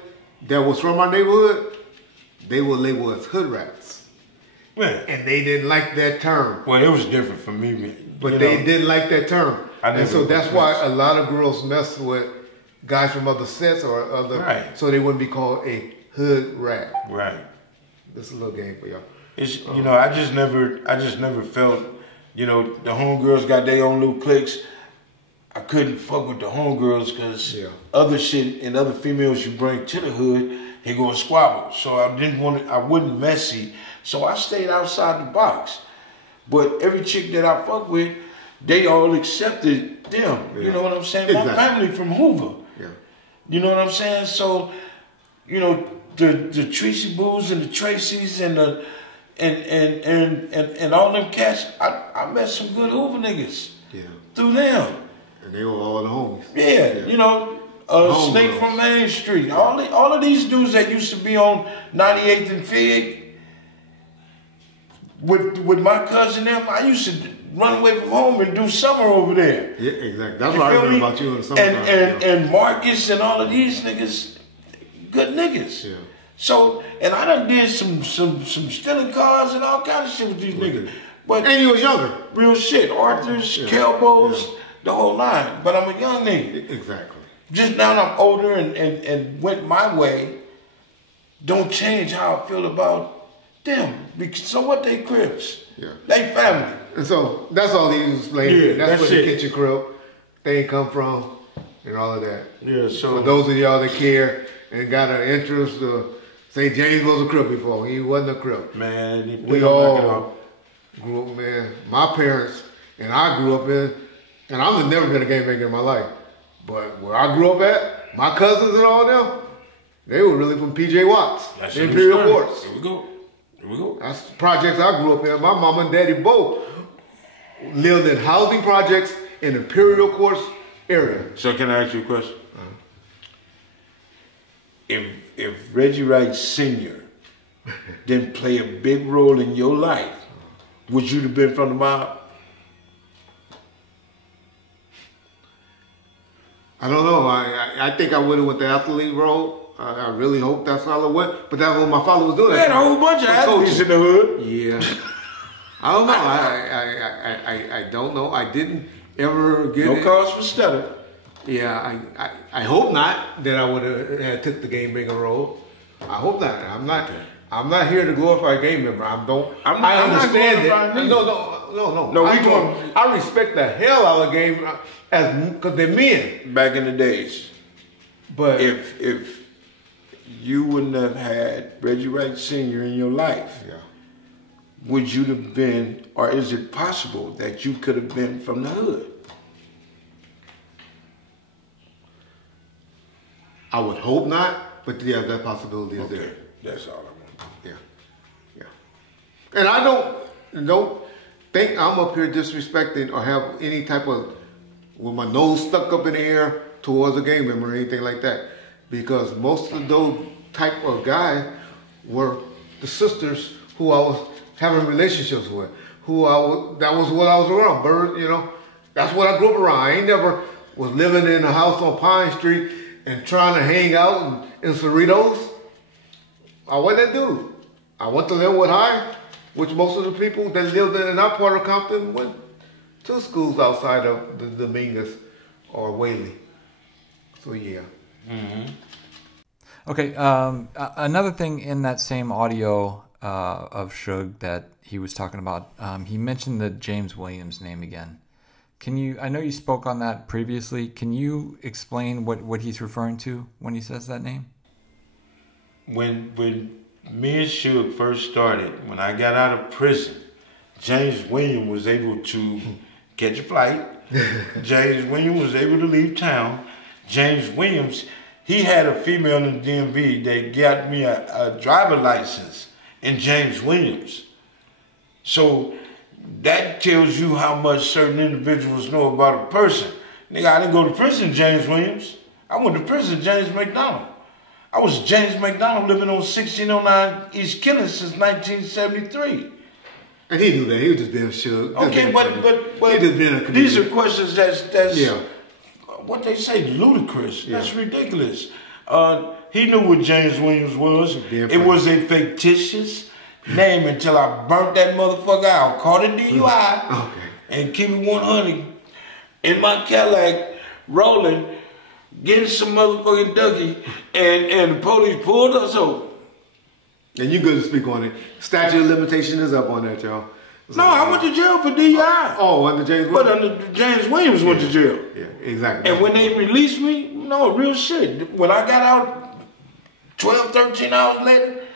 that was from our neighborhood, they were labeled as hood rats. Man. And they didn't like that term. Well, it was different for me, man. But they didn't like that term. And so that's why a lot of girls mess with guys from other sets or other, right. So they wouldn't be called a hood rat. Right. This is a little game for y'all. It's, you know, I just never felt, you know, the homegirls got their own little cliques. I couldn't fuck with the homegirls because other shit and other females you bring to the hood, they gonna squabble. So I wasn't messy. So I stayed outside the box. But every chick that I fuck with, they all accepted them. Yeah. You know what I'm saying? Exactly. My family from Hoover. Yeah. You know what I'm saying? So, you know, the Tracy Boos and the Tracys and the and all them cats, I met some good Hoover niggas. Yeah. Through them. And they were all the homies. Yeah. You know, Snake from Main Street. All of these dudes that used to be on 98th and Fig. With my cousin them, I used to run away from home and do summer over there. Yeah, exactly. That's what I remember about you in the summertime. And Marcus and all of these niggas, good niggas. Yeah. So, and I done did some stealing cars and all kinds of shit with these niggas. But and you was younger. Real shit. Arthur's, Kelbos, the whole line. But I'm a young nigga. Exactly. Just now I'm older and went my way. Don't change how I feel about them. So what they Crips? Yeah. They family. And so that's all these ladies. Yeah, that's where the kitchen crib thing come from and all of that. Yeah, so for those of y'all that care and got an interest, say James was a Crip before. He wasn't a Crip. Man, we all grew up, man. My parents and I grew up in, and I've never been a game maker in my life. But where I grew up at, my cousins and all them, they were really from PJ Watts, the Imperial Courts. Here we go. Here we go. That's the projects I grew up in. My mom and daddy both lived in housing projects in Imperial Courts area. So can I ask you a question? If Reggie Wright Sr. didn't play a big role in your life, would you have been from the mob? I don't know. I think I would have went the athlete role. I really hope that's all it went. But that's what my father was doing. Man, a whole bunch of athletes in the hood. Yeah. I don't know. I don't know. I didn't ever get no cause for study. Yeah, I hope not that I would have took the game maker role. I hope not. I'm not here to glorify a game member. I understand it. No. I respect the hell out of game because they're men. Back in the days. But if you wouldn't have had Reggie Wright Sr. in your life, would you have been, or is it possible that you could have been from the hood? I would hope not, but yeah, that possibility is there. That's all I want. Yeah. And I don't think I'm up here disrespecting or have any type of, with my nose stuck up in the air towards a gang member or anything like that. Because most of those type of guys were the sisters who I was having relationships with. That was what I was around. Bird, you know, that's what I grew up around. I ain't never was living in a house on Pine Street and trying to hang out in Cerritos. I wasn't that dude. I went to Linwood High, which most of the people that lived in our part of Compton went to schools outside of the Dominguez or Whaley. So yeah. Mm-hmm. Okay, another thing in that same audio of Suge that he was talking about, he mentioned the James Williams name again. Can you, I know you spoke on that previously, can you explain what he's referring to when he says that name? When me and Suge first started, when I got out of prison, James Williams was able to catch a flight. James Williams was able to leave town. James Williams, he had a female in the DMV that got me a driver license and James Williams. So that tells you how much certain individuals know about a person. Nigga, I didn't go to prison, James Williams. I went to prison, James McDonald. I was James McDonald living on 1609 East Killen since 1973. And he knew that. He was just being Suge. Okay, but he just being a comedian. These are questions that's yeah. What they say, ludicrous. Yeah. That's ridiculous. He knew what James Williams was. It was a fictitious name until I burnt that motherfucker out. Caught a DUI and keep it 100 in my Cadillac rolling, getting some motherfucking Dougie, and the police pulled us over. And you good to speak on it. Statute of limitation is up on that, y'all. No, I went to jail for DUI. Oh, under James Williams? But under James Williams went to jail. Yeah, exactly. And when they released me, no, real shit. When I got out 12, 13 hours later,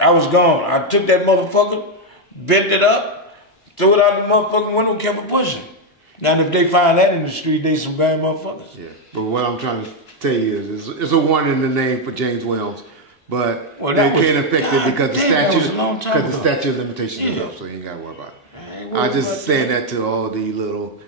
I was gone. I took that motherfucker, bent it up, threw it out the motherfucking window, kept it pushing. Now, if they find that in the street, they some bad motherfuckers. Yeah, but what I'm trying to tell you is it's a warning in the name for James Williams. But they can't affect it because the statute of limitations is up, so you ain't got to worry about it. I just saying that to all the little,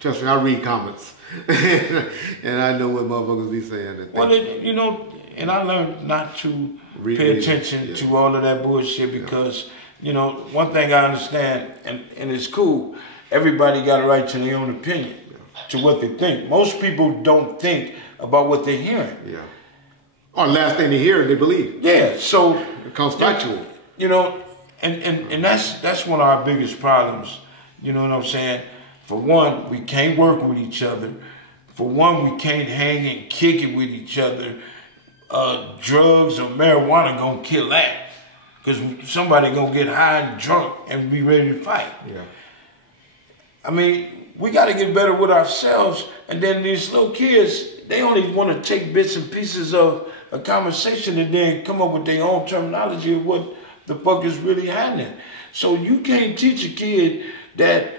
trust me, I read comments. And I know what motherfuckers be saying. Well, you know, and I learned not to pay attention to all of that bullshit because, you know, one thing I understand, and it's cool, everybody got a right to their own opinion, to what they think. Most people don't think about what they're hearing. Yeah. Or last thing they hear, they believe. Yeah, so it comes factual. You know, and that's one of our biggest problems. You know what I'm saying? For one, we can't work with each other. For one, we can't hang and kick it with each other. Drugs or marijuana gonna kill that. Because somebody gonna get high and drunk and be ready to fight. Yeah. I mean, we gotta get better with ourselves. And then these little kids, they only want to take bits and pieces of a conversation and then come up with their own terminology of what the fuck is really happening. So you can't teach a kid that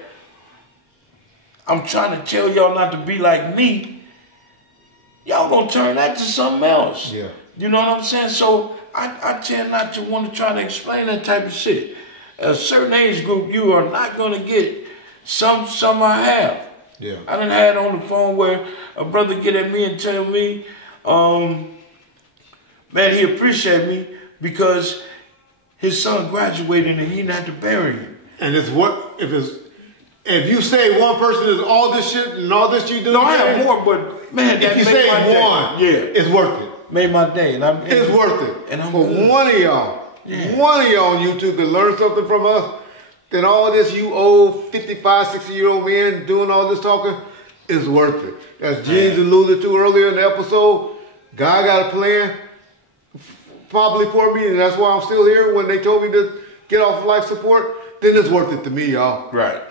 I'm trying to tell y'all not to be like me. Y'all gonna turn that to something else. Yeah. You know what I'm saying? So I tend not to want to try to explain that type of shit. At a certain age group, you are not gonna get some I have. Yeah. I done had on the phone where a brother get at me and tell me, man, he appreciate me because his son graduated and he didn't have to bury him. And it's what if you say one person is all this shit and all this you do. No, I have more, but man, if you say one, it's worth it. Made my day, and it's worth it. And for one of y'all on YouTube to learn something from us, then all this you old 55, 60-year-old men doing all this talking is worth it. As James alluded to earlier in the episode, God got a plan probably for me, and that's why I'm still here. When they told me to get off life support, then it's worth it to me, y'all. Right.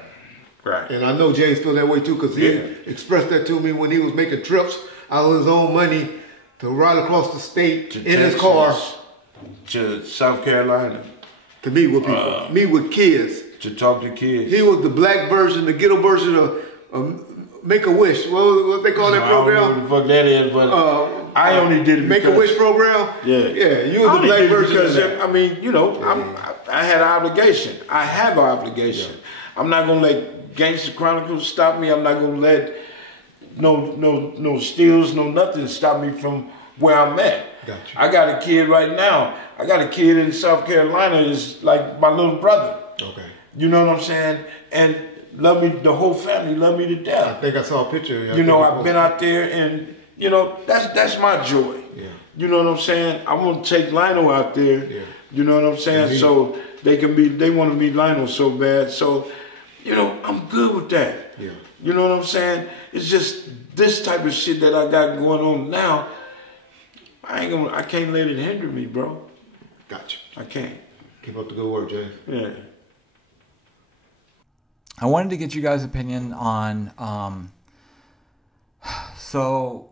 And I know James feel that way too, because he expressed that to me when he was making trips out of his own money to ride across the state in his car to South Carolina to meet with people, meet with kids, to talk to kids. He was the black version, the ghetto version of Make-A-Wish. What they call that program? I don't know what the fuck that is, but I only did it Make-A-Wish program. Yeah, you was the black version because of that. I mean, you know, I had an obligation. I have an obligation. Yeah. I'm not gonna let Gangster Chronicles stop me. I'm not gonna let no steals, no nothing stop me from where I'm at. Gotcha. I got a kid right now. I got a kid in South Carolina. Is like my little brother. Okay. You know what I'm saying? And love me, the whole family love me to death. I think I saw a picture. You know, I've been out there, and you know that's my joy. Yeah. You know what I'm saying? I'm gonna take Lionel out there. Yeah. You know what I'm saying? So they want to meet Lionel so bad. So, you know, I'm good with that. Yeah. You know what I'm saying? It's just this type of shit that I got going on now. I can't let it hinder me, bro. Gotcha. I can't. Keep up the good work, Jay. Yeah. I wanted to get you guys' opinion on, so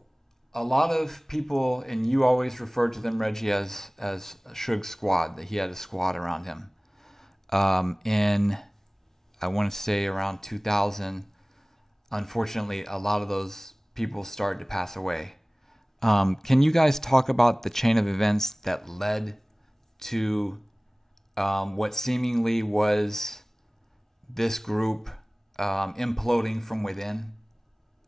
a lot of people, and you always refer to them, Reggie, as Suge's squad, that he had a squad around him. In, I want to say around 2000, unfortunately, a lot of those people started to pass away. Can you guys talk about the chain of events that led to what seemingly was this group imploding from within,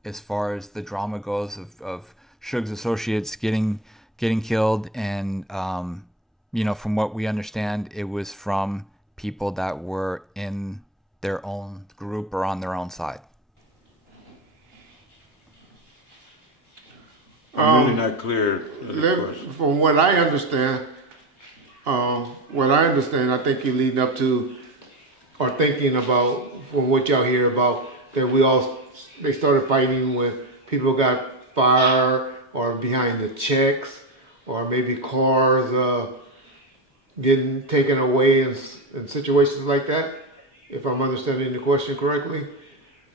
as far as the drama goes of Suge's associates getting killed, and from what we understand, it was from people that were in their own group or on their own side. I'm really not clear. From what I understand, I think you're leading up to, or thinking about, from what y'all hear about, that they started fighting when people got fired, or behind the checks, or maybe cars getting taken away in situations like that, if I'm understanding the question correctly.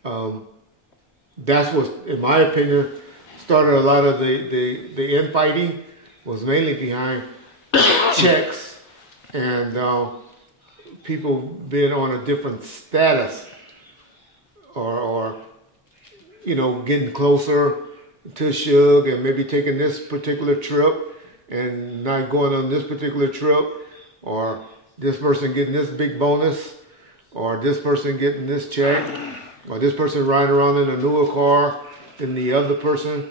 That's what, in my opinion, started a lot of the infighting, was mainly behind checks and people being on a different status, or getting closer to Suge and maybe taking this particular trip and not going on this particular trip, or this person getting this big bonus, or this person getting this check, or this person riding around in a newer car than the other person.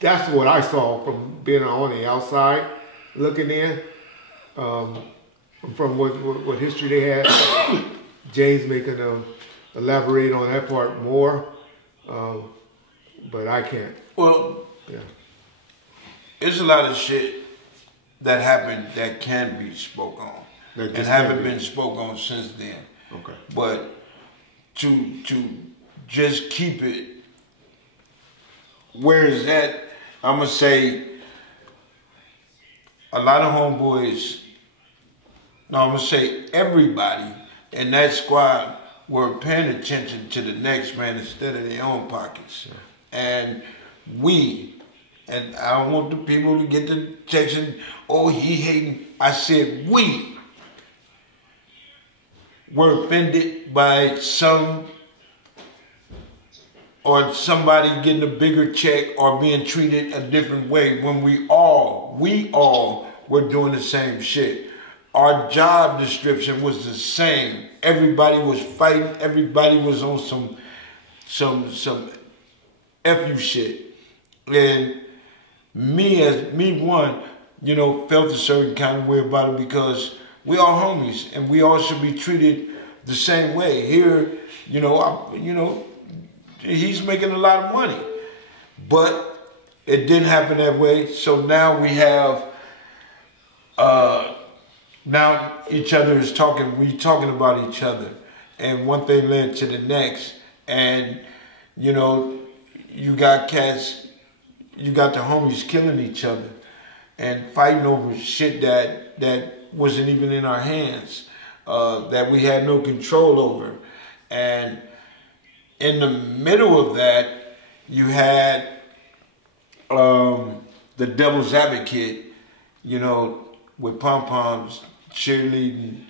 That's what I saw from being on the outside looking in. From what history they had. James may can elaborate on that part more, but I can't. Well, Yeah. there's a lot of shit that happened that can be spoke on, That and just haven't can't be. been spoke on since then. Okay. But to just keep it where it's at, I'm gonna say a lot of homeboys. No, I'm gonna say everybody in that squad were paying attention to the next man instead of their own pockets. And I don't want the people to get the text, oh, he hating. I said we were offended by some or somebody getting a bigger check or being treated a different way when we all were doing the same shit. Our job description was the same. Everybody was fighting. Everybody was on some FU shit. And me one, felt a certain kind of way about it because we all homies and we all should be treated the same way. Here, he's making a lot of money, but it didn't happen that way. So now we have, now each other is talking, we talking about each other, and one thing led to the next. And, you got cats, you got the homies killing each other and fighting over shit that wasn't even in our hands, that we had no control over. And in the middle of that, you had the devil's advocate, with pom-poms, cheerleading,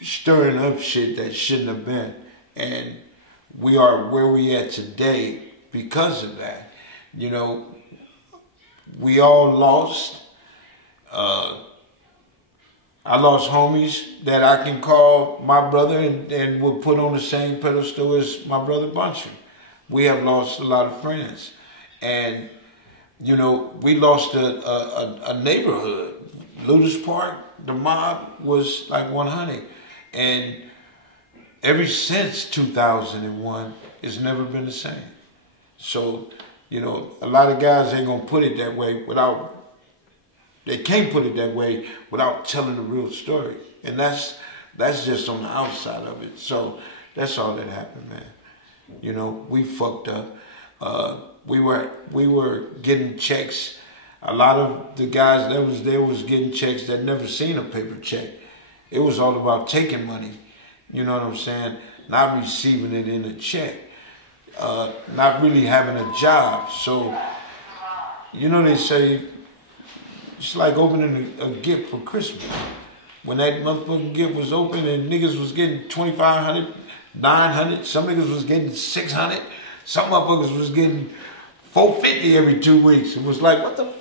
stirring up shit that shouldn't have been. And we are where we at today because of that. We all lost. I lost homies that I can call my brother and will put on the same pedestal as my brother Buncher. We have lost a lot of friends. And, we lost a neighborhood. Ludus Park, the mob was like 100. And ever since 2001, it's never been the same. So, a lot of guys ain't gonna put it that way they can't put it that way without telling the real story. And that's just on the outside of it. So that's all that happened, man. We fucked up. We were getting checks. A lot of the guys that was there was getting checks that never seen a paper check. It was all about taking money. You know what I'm saying? Not receiving it in a check. Not really having a job. So, they say, it's like opening a gift for Christmas. When that motherfucking gift was open and niggas was getting $2,500, $900, some niggas was getting $600, some motherfuckers was getting $450 every 2 weeks. It was like, what the?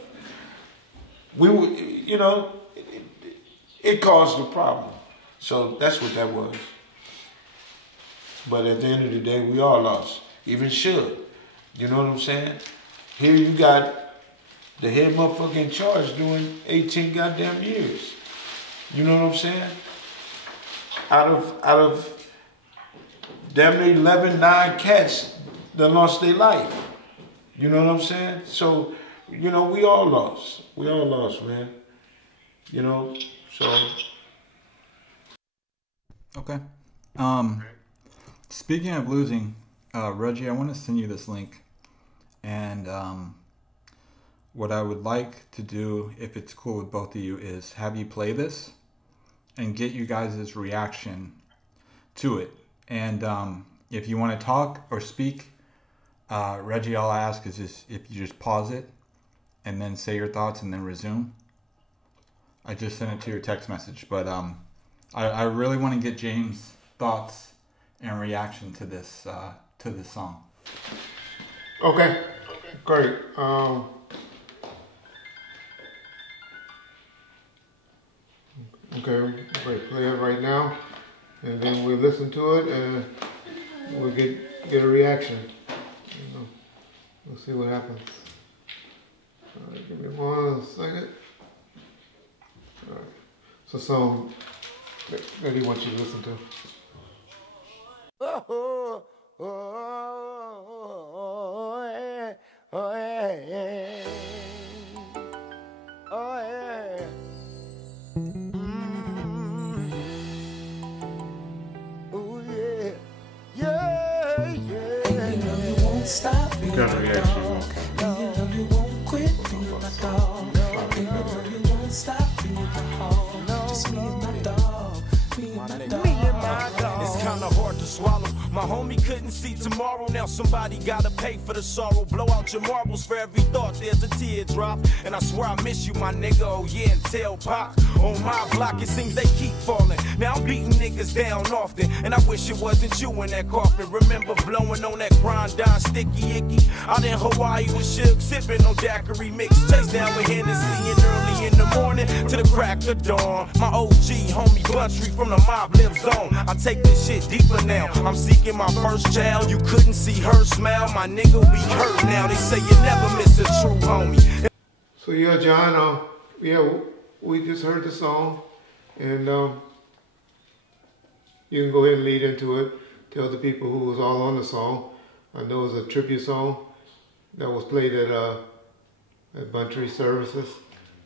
it caused a problem. So that's what that was. But at the end of the day, we all lost. Even Suge. You know what I'm saying? Here you got the head motherfucker in charge doing 18 goddamn years. You know what I'm saying? Out of damn near 9 cats that lost their life. You know what I'm saying? So, we all lost. We all lost, man. So. Okay. Speaking of losing, Reggie, I want to send you this link. And what I would like to do, if it's cool with both of you, is have you play this and get you guys' reaction to it. And if you want to talk or speak, Reggie, all I ask is just if you just pause it and then say your thoughts and then resume. I just sent it to your text message, but I really want to get James' thoughts and reaction to this song. Okay, great. Okay, great. Play it right now, and then we'll listen to it, and we'll get a reaction. We'll see what happens. All right, give me 1 second. All right. It's a song that he wants you to listen to. What kind of reaction you want? It's kinda hard to swallow. My homie couldn't see tomorrow. Now somebody gotta pay for the sorrow. Blow out your marbles for every thought. There's a teardrop. And I swear I miss you, my nigga. Oh yeah, and tell Pop. On my block, it seems they keep falling. Now I'm beating niggas down often. And I wish it wasn't you in that coffin. Remember blowing on that grind down sticky icky. Out in Hawaii with Suge, sipping on daiquiri mix. Chase down with Hennessy and early in the morning to the crack of dawn. My OG homie Buntry from the mob lives on. I take this shit deeper now. I'm seeking my first child. You couldn't see her smile. My nigga, we hurt now. They say you never miss a true homie. So yeah, John, we just heard the song, and you can go ahead and lead into it. Tell the people who was all on the song. I know it was a tribute song that was played at Buntry services,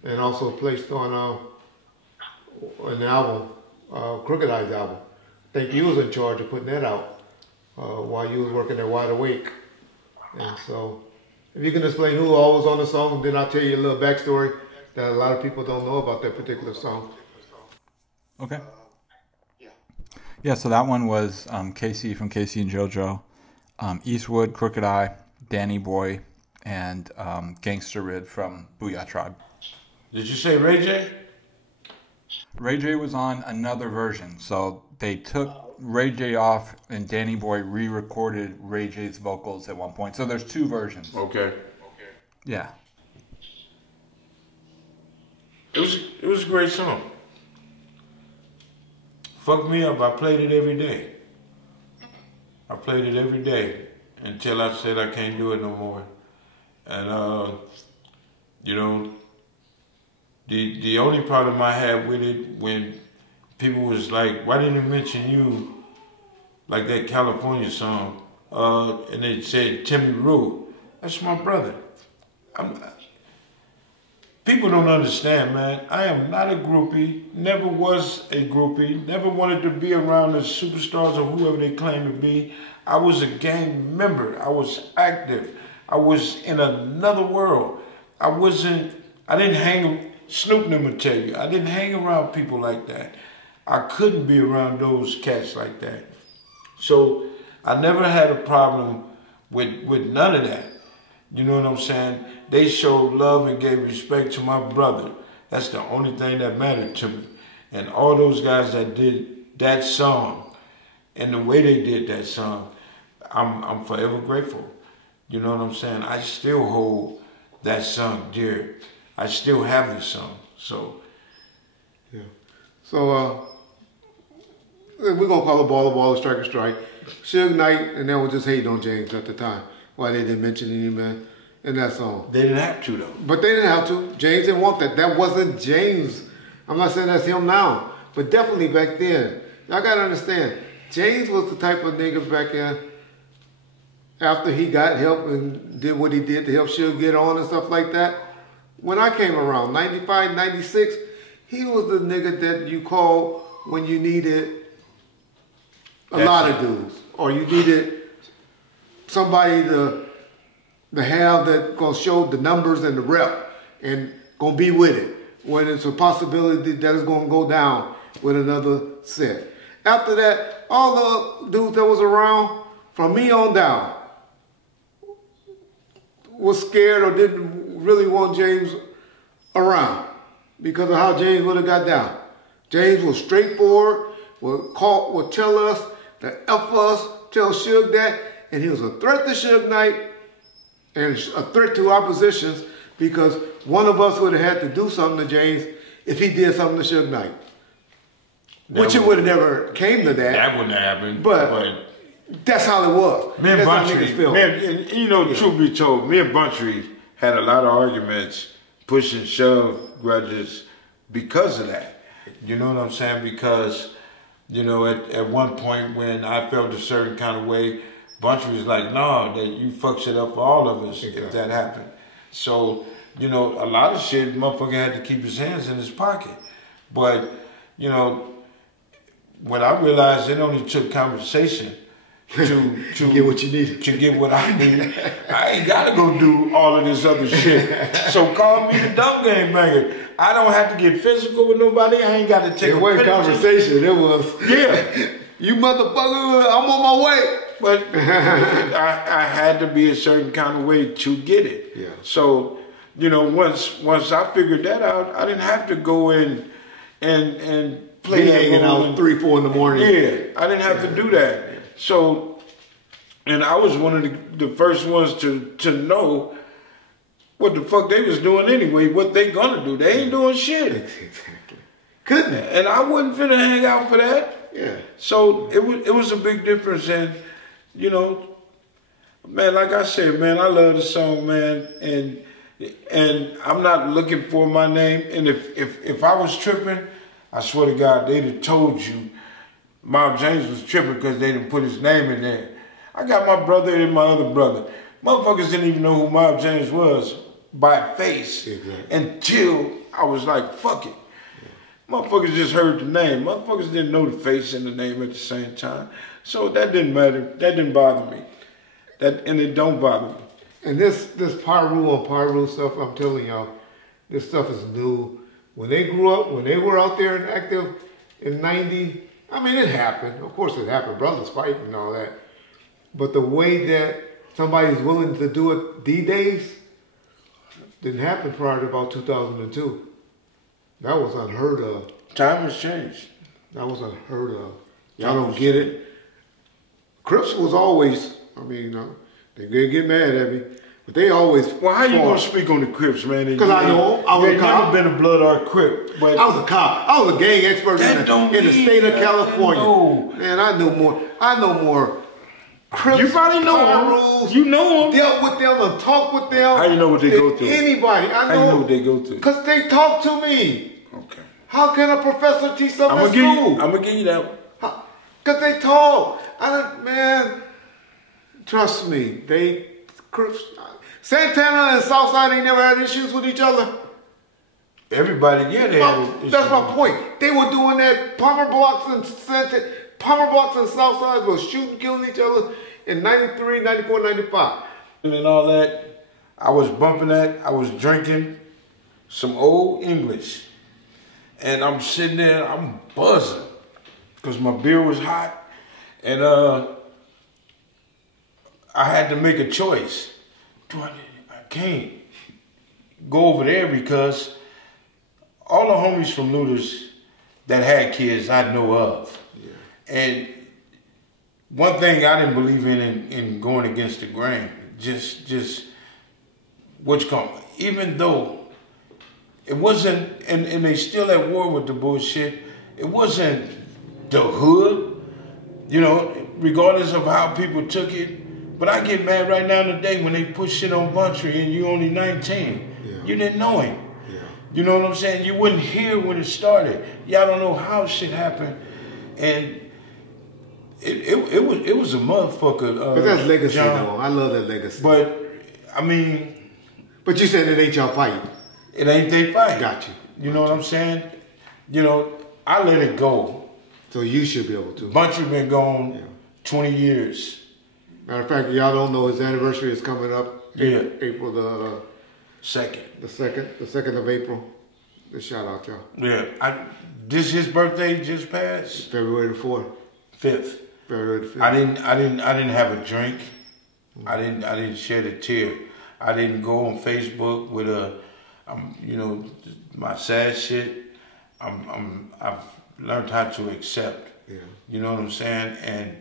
and also placed on an album, Crooked Eye's album. I think you was in charge of putting that out while you was working at Wide Awake. And so, if you can explain who all was on the song, then I'll tell you a little backstory that a lot of people don't know about that particular song. Okay. Yeah, so that one was Casey from Casey and JoJo, Eastwood, Crooked Eye, Danny Boy, and Gangster Rid from Booyah Tribe. Did you say Ray J? Ray J was on another version, so they took Ray J off and Danny Boy re-recorded Ray J's vocals at one point. So there's 2 versions. Okay. Yeah. It was a great song. Fuck me up, I played it every day. I played it every day until I said I can't do it no more. And the only problem I had with it when people was like, why didn't you mention you like that California song? And they said Timmy Rue. That's my brother. People don't understand, man. I am not a groupie, never was a groupie, never wanted to be around the superstars or whoever they claim to be. I was a gang member. I was active. I was in another world. I didn't hang, Snoop never tell you, I didn't hang around people like that. I couldn't be around those cats like that. So I never had a problem with none of that. You know what I'm saying? They showed love and gave respect to my brother. That's the only thing that mattered to me. And all those guys that did that song and the way they did that song, I'm forever grateful. You know what I'm saying? I still hold that song dear. I still haven't some. So, yeah. So we're gonna call it ball, strike, strike. Suge Knight, and they were just hating on James at the time. Why they didn't mention him, man, in that song. They didn't have to though. But they didn't have to. James didn't want that. That wasn't James. I'm not saying that's him now, but definitely back then. Y'all gotta understand, James was the type of nigga back then. After he got help and did what he did to help Suge get on and stuff like that. When I came around, 95, 96, he was the nigga that you called when you needed a lot of dudes, or you needed somebody to have that gonna show the numbers and the rep and gonna be with it when it's a possibility that it's gonna go down with another set. After that, all the dudes that was around, from me on down, was scared or didn't really want James around because of how James would have got down. James was straightforward, would tell us to F us, tell Suge that, and he was a threat to Suge Knight and a threat to oppositions because one of us would have had to do something to James if he did something to Suge Knight. Which it would have never came to that. That wouldn't have happened. But that's how it was. Me and Buntry, you know, truth be told, me and Buntry had a lot of arguments, push and shove grudges because of that. You know what I'm saying? Because, you know, at one point when I felt a certain kind of way, Buntry was like, no, that you fuck shit up for all of us if that happened. So, you know, a lot of shit, motherfucker had to keep his hands in his pocket. But, you know, when I realized it only took conversation to get what you need, to get what I need, I ain't gotta go do all of this other shit. So call me the dumb game banger. I don't have to get physical with nobody. I ain't got to take. It wasn't conversation. It was you motherfucker. I'm on my way. But I had to be a certain kind of way to get it. Yeah. So, you know, once I figured that out, I didn't have to go in and play hanging out 3, 4 in the morning. Yeah, I didn't have to do that. So, and I was one of the first ones to know what the fuck they was doing anyway, what they gonna do. They ain't doing shit. Exactly. Couldn't. And I wasn't finna hang out for that. Yeah. So it was a big difference, and you know, man, like I said, man, I love the song, man, and I'm not looking for my name. And if I was tripping, I swear to God, they'd have told you Mob James was tripping because they didn't put his name in there. I got my brother and my other brother. Motherfuckers didn't even know who Mob James was by face until I was like, fuck it. Motherfuckers just heard the name. Motherfuckers didn't know the face and the name at the same time. So that didn't matter. That didn't bother me. And it don't bother me. And this Pyru on Pyru stuff, I'm telling y'all, this stuff is new. When they grew up, when they were out there and active in 90, I mean, it happened. Of course it happened. Brothers fighting and all that. But the way that somebody's willing to do it these days didn't happen prior to about 2002. That was unheard of. Time has changed. That was unheard of. Y'all don't get it. Crips was always, I mean, they get mad at me, but they always. Well, how you gonna speak on the Crips, man? Because I know I was a cop. Never been a blood or Crip, but I was a cop. I was a gang expert in the state of California. Man, I know more Crips. You probably know them. You know them. Dealt with them and talked with them. How you know what they go through? Anybody. I know. How you know what they go through? Because they talk to me. Okay. How can a professor teach something in school? I'm gonna give you that one. Because they talk. Man, trust me. Crips. Santana and Southside ain't never had issues with each other. Everybody, yeah, they had. That's my point. They were doing that. Palmer Blocks and Southside was shooting, killing each other in 93, 94, 95. And all that, I was bumping that. I was drinking some old English. And I'm sitting there, I'm buzzing. Because my beer was hot. And I had to make a choice. I can't go over there because all the homies from Looters that had kids I know of. Yeah. And one thing I didn't believe in going against the grain, just what you call it. Even though It wasn't, and they still at war with the bullshit. It wasn't the hood, you know, regardless of how people took it. But I get mad right now today when they put shit on Buntry and you only 19. Yeah. You didn't know him. Yeah. You know what I'm saying? You wouldn't hear when it started. Y'all don't know how shit happened. And it was a motherfucker. But that's legacy, John. though. I love that legacy. But, I mean... But you said it ain't y'all fight. It ain't they fight. Got you. You know what I'm saying? You know, I let it go. So you should be able to. Buntry been gone 20 years. Matter of fact, y'all don't know his anniversary is coming up. Yeah. April the 2nd. The 2nd of April. Just shout out y'all. Yeah. His birthday just passed? February the 4th. 5th. February the 5th. I didn't have a drink. I didn't shed a tear. I didn't go on Facebook with you know, my sad shit. I've learned how to accept. Yeah. You know what I'm saying? And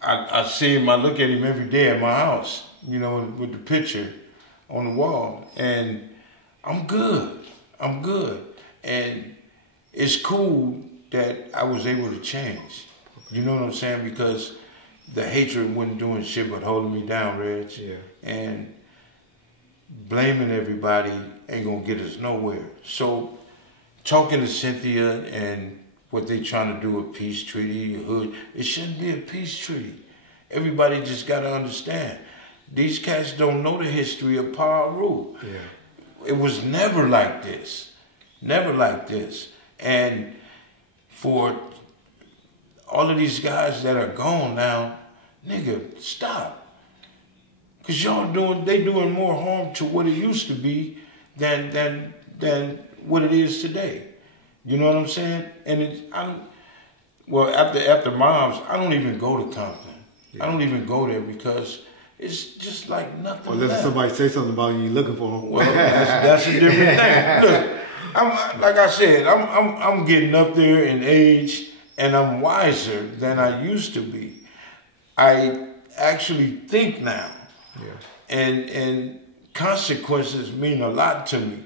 I see him, I look at him every day at my house, you know, with the picture on the wall. And I'm good. I'm good. And it's cool that I was able to change. You know what I'm saying? Because the hatred wasn't doing shit but holding me down, Reg. Yeah. And blaming everybody ain't gonna get us nowhere. So talking to Cynthia and what they trying to do, a peace treaty, a hood, it shouldn't be a peace treaty. Everybody just gotta understand. These cats don't know the history of power rule. Yeah. It was never like this. Never like this. And for all of these guys that are gone now, nigga, stop. Cause they doing more harm to what it used to be than what it is today. You know what I'm saying? And after Moms, I don't even go to Compton. Yeah. I don't even go there because it's just like nothing. Unless somebody say something about you looking for them. Well, that's a different thing. Look, like I said, I'm getting up there in age and I'm wiser than I used to be. I actually think now. Yeah. And consequences mean a lot to me.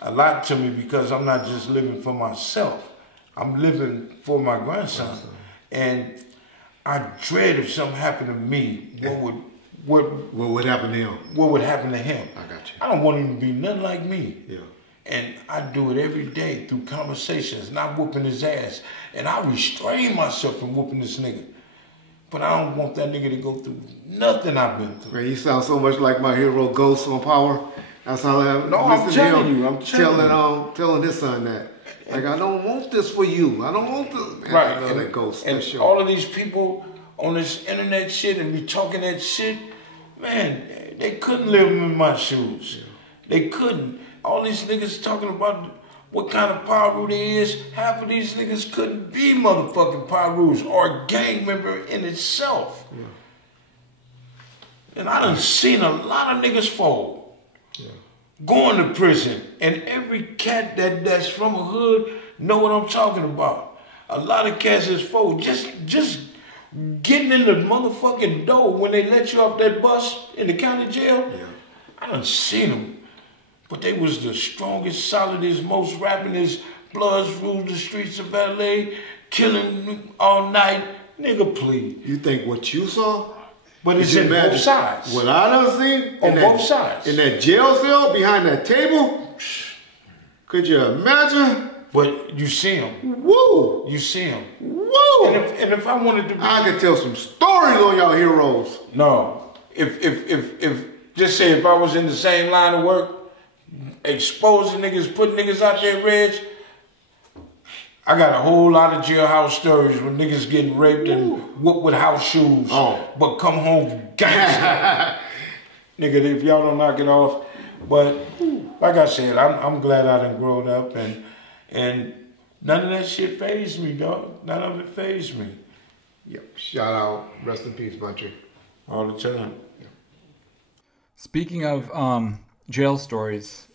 A lot to me because I'm not just living for myself. I'm living for my grandson. Awesome. And I dread if something happened to me, what would happen to him? What would happen to him? I got you. I don't want him to be nothing like me. Yeah. And I do it every day through conversations, not whooping his ass. And I restrain myself from whooping this nigga. But I don't want that nigga to go through nothing I've been through. Man, you sound so much like my hero Ghost on Power. That's how I No, I'm telling you. I'm telling his son that. Like, I don't want this for you. I don't want this. Man, right. I know that Ghost. And all of these people on this internet shit and be talking that shit, man, they couldn't live in my shoes. Yeah. They couldn't. All these niggas talking about what kind of power rule there is. Half of these niggas couldn't be motherfucking power rules or a gang member in itself. Yeah. And I done seen a lot of niggas fold. Yeah. Going to prison. And every cat that's from a hood know what I'm talking about. A lot of cats is fold. Just getting in the motherfucking door when they let you off that bus in the county jail. Yeah. I done seen them. But they was the strongest, solidest, most rappingest, Bloods ruled the streets of LA, killing all night. Nigga, please. You think what you saw? But it's in both sides. What I done seen? On both sides. In that jail cell behind that table? Could you imagine? But you see him. Woo! You see him. Woo! And if I wanted to be... I could tell some stories on y'all heroes. No. If just say if I was in the same line of work, exposing niggas, putting niggas out there, Reg, I got a whole lot of jailhouse stories where niggas getting raped and whooped with house shoes, but come home gangster. Nigga, if y'all don't knock it off. But like I said, I'm glad I done grown up and none of that shit fazed me, dog. None of it fazed me. Yep. Shout out, rest in peace, Buntry. All the time. Yep. Speaking of jail stories,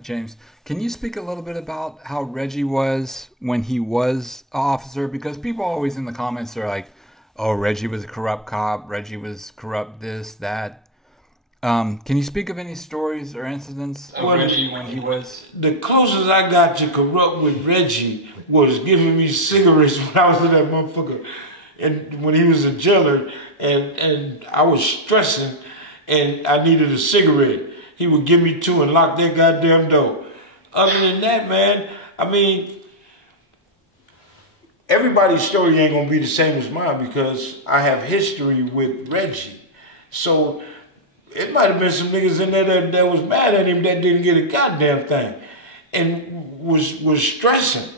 James, can you speak a little bit about how Reggie was when he was an officer? Because people always in the comments are like, oh, Reggie was a corrupt cop, Reggie was corrupt this, that. Can you speak of any stories or incidents of Reggie when he was? The closest I got to corrupt with Reggie was giving me cigarettes when I was in that motherfucker, and when he was a jailer, and I was stressing, and I needed a cigarette. He would give me two and lock that goddamn door. Other than that, man, I mean, everybody's story ain't gonna be the same as mine because I have history with Reggie. So it might have been some niggas in there that was mad at him that didn't get a goddamn thing and was stressing.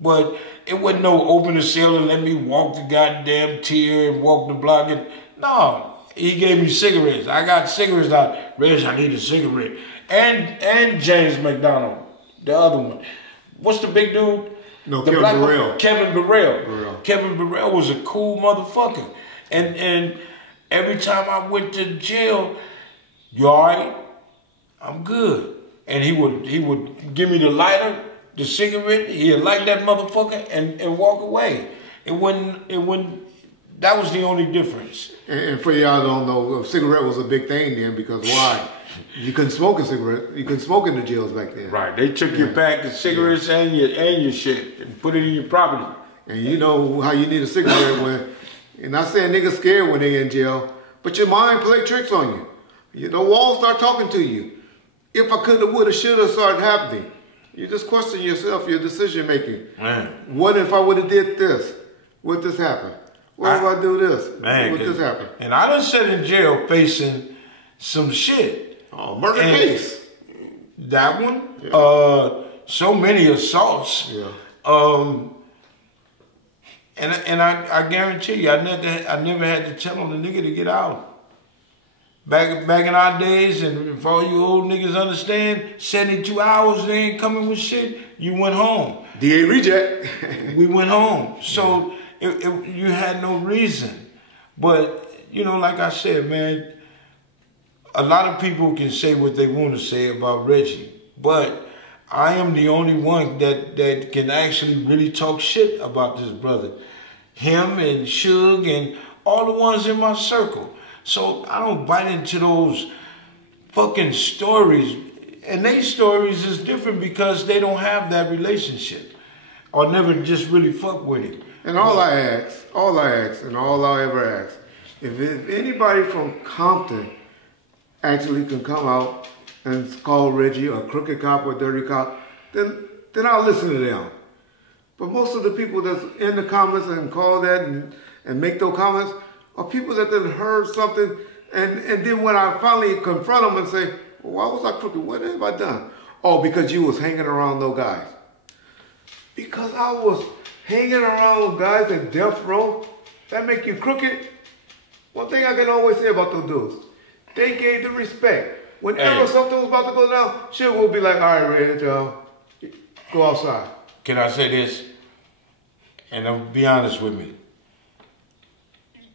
But it wasn't no open the cell and let me walk the goddamn tier and walk the block. And, no, he gave me cigarettes. I got cigarettes out. Reg, I need a cigarette. And James McDonald, the other one. What's the big dude? No, the Kevin Burrell. Kevin Burrell. Kevin Burrell was a cool motherfucker. And every time I went to jail, you all right? I'm good. And he would give me the lighter, the cigarette, he'd light that motherfucker and walk away. It wasn't, that was the only difference. And for y'all don't know, a cigarette was a big thing then because why? You couldn't smoke a cigarette. You couldn't smoke in the jails back then. Right. They took your pack of cigarettes and your shit and put it in your property. And you know how you need a cigarette when, and not saying niggas scared when they in jail, but your mind play tricks on you. You know, walls start talking to you. If I coulda, woulda, shoulda started happening. You just question yourself, your decision making. Man. What if I woulda did this? Would this happen? What if I do this? Man, would this happen? And I done sat in jail facing some shit. Oh, murder case. That one. Yeah. So many assaults. Yeah. And I guarantee you, I never had to tell on the nigga to get out. Back in our days, and for all you old niggas understand, 72 hours they ain't coming with shit. You went home. DA reject. We went home. So you had no reason. But you know, like I said, man, a lot of people can say what they want to say about Reggie, but I am the only one that can actually really talk shit about this brother. Him and Suge and all the ones in my circle. So I don't bite into those fucking stories. And they stories is different because they don't have that relationship or never just really fuck with him. And all I ask, and all I ever ask, if anybody from Compton actually can come out and call Reggie a crooked cop or dirty cop, then I'll listen to them. But most of the people that's in the comments and call that and make those comments are people that then heard something and then when I finally confront them and say, well, why was I crooked? What have I done? Oh, because you was hanging around those guys. Because I was hanging around guys in death row, that make you crooked? One thing I can always say about those dudes, they gave the respect. Whenever something was about to go down, shit will be like, all right, Red, go outside. Can I say this? And be honest with me.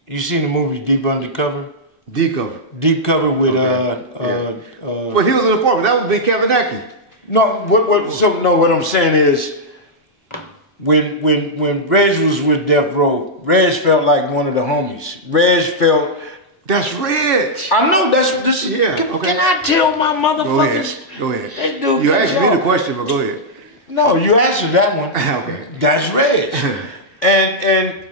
You seen the movie Deep Undercover? Deep Cover. Deep Cover with well, he was an informant. That would be Kevin Ackey. No, what I'm saying is when Reg was with Death Row, Reg felt like one of the homies. Reg felt that's Reg. I know this. Yeah. Can I tell my motherfuckers? Go ahead. You asked me the question, but go ahead. No, you answered that one. Okay. That's Reg. and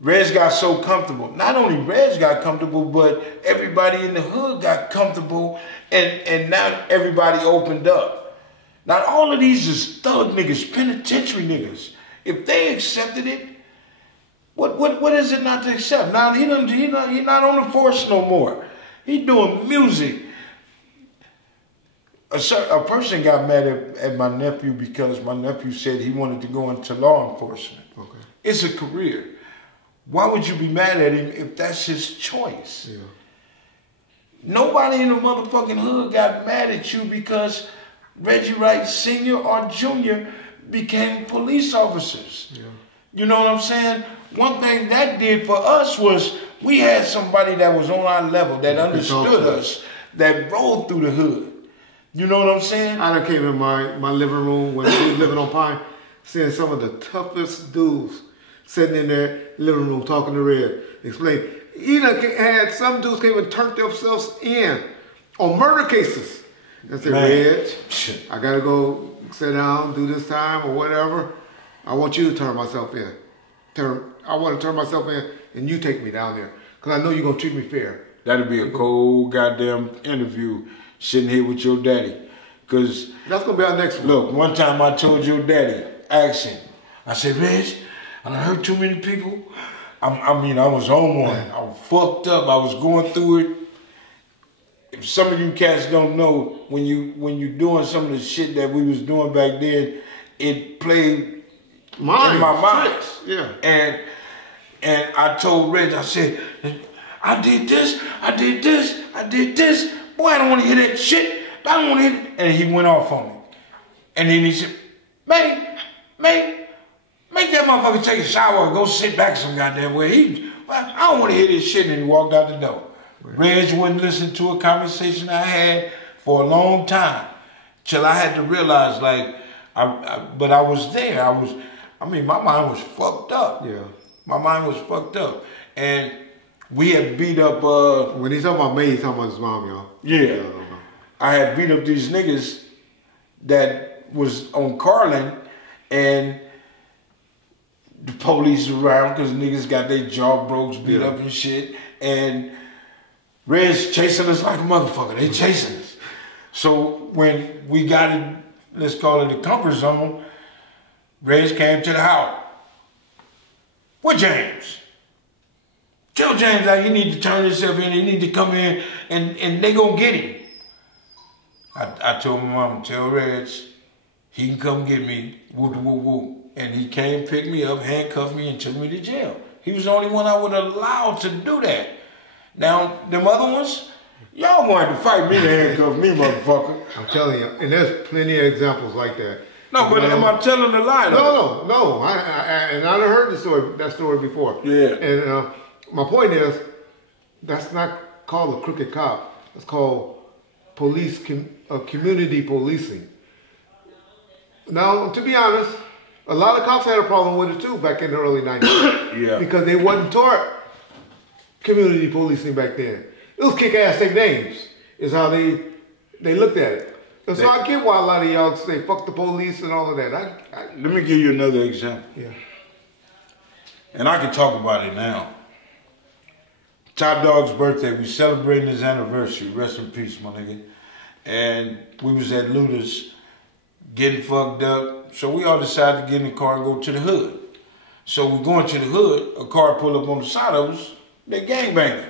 Reg got so comfortable. Not only Reg got comfortable, but everybody in the hood got comfortable, and now everybody opened up. Now all of these is thug niggas, penitentiary niggas. If they accepted it, what is it not to accept? Now he not on the force no more. He doing music. A person got mad at my nephew because my nephew said he wanted to go into law enforcement. Okay. It's a career. Why would you be mad at him if that's his choice? Yeah. Nobody in the motherfucking hood got mad at you because Reggie Wright Sr. or Jr. became police officers. Yeah. You know what I'm saying? One thing that did for us was we had somebody that was on our level, that understood us, that rolled through the hood. You know what I'm saying? I done came in my living room when we was living on Pine, seeing some of the toughest dudes sitting in their living room talking to Red. Explain, He done had some dudes came and turned themselves in on murder cases. And said, Reg, I gotta go sit down, do this time or whatever. I want you to turn myself in. I want to turn myself in and you take me down there. Because I know you're gonna treat me fair. That'd be a cold goddamn interview sitting here with your daddy. Because that's gonna be our next one. Look, one time I told your daddy, asked him, I said, Reg, I done hurt too many people. I mean, I was on one. I was fucked up. I was going through it. If some of you cats don't know, when you doing some of the shit that we was doing back then, it played in my mind. Yeah. And I told Reg, I said, I did this, I did this, I did this. Boy, I don't want to hear that shit. I don't want to hear it. And he went off on me. And then he said, man, make that motherfucker take a shower and go sit back some goddamn way. I don't want to hear this shit. And he walked out the door. Reg wouldn't listen to a conversation I had for a long time. Till I had to realize, like, but I was there. I mean, my mind was fucked up. Yeah. My mind was fucked up. And we had beat up, when he's talking about me, he's talking about his mom, y'all. Yeah. I had beat up these niggas that was on Carlin, and the police around because niggas got their jaw broke, beat up and shit. And Red's chasing us like a motherfucker. They chasing us. So when we got in, let's call it the comfort zone, Red's came to the house. What James? Tell James that he need to turn himself in. He need to come in and they gonna get him. I told my mom, tell Reg, he can come get me, whoop, whoop, whoop. And he came, picked me up, handcuffed me, and took me to jail. He was the only one I would allow to do that. Now, them other ones, y'all wanted to fight me to handcuff me, motherfucker. I'm telling you, and there's plenty of examples like that. No, but am I telling a lie? No. And I done heard that story before. Yeah. And my point is, that's not called a crooked cop. It's called community policing. Now, to be honest, a lot of cops had a problem with it too back in the early 90s. Yeah. Because they wasn't taught community policing back then. It was kick ass, take names, is how they looked at it. And so I get why a lot of y'all say fuck the police and all of that. Let me give you another example. Yeah. And I can talk about it now. Top Dog's birthday, we celebrating his anniversary. Rest in peace, my nigga. And we was at Luda's getting fucked up. So we all decided to get in the car and go to the hood. So we going to the hood, a car pulled up on the side of us, they gangbanging.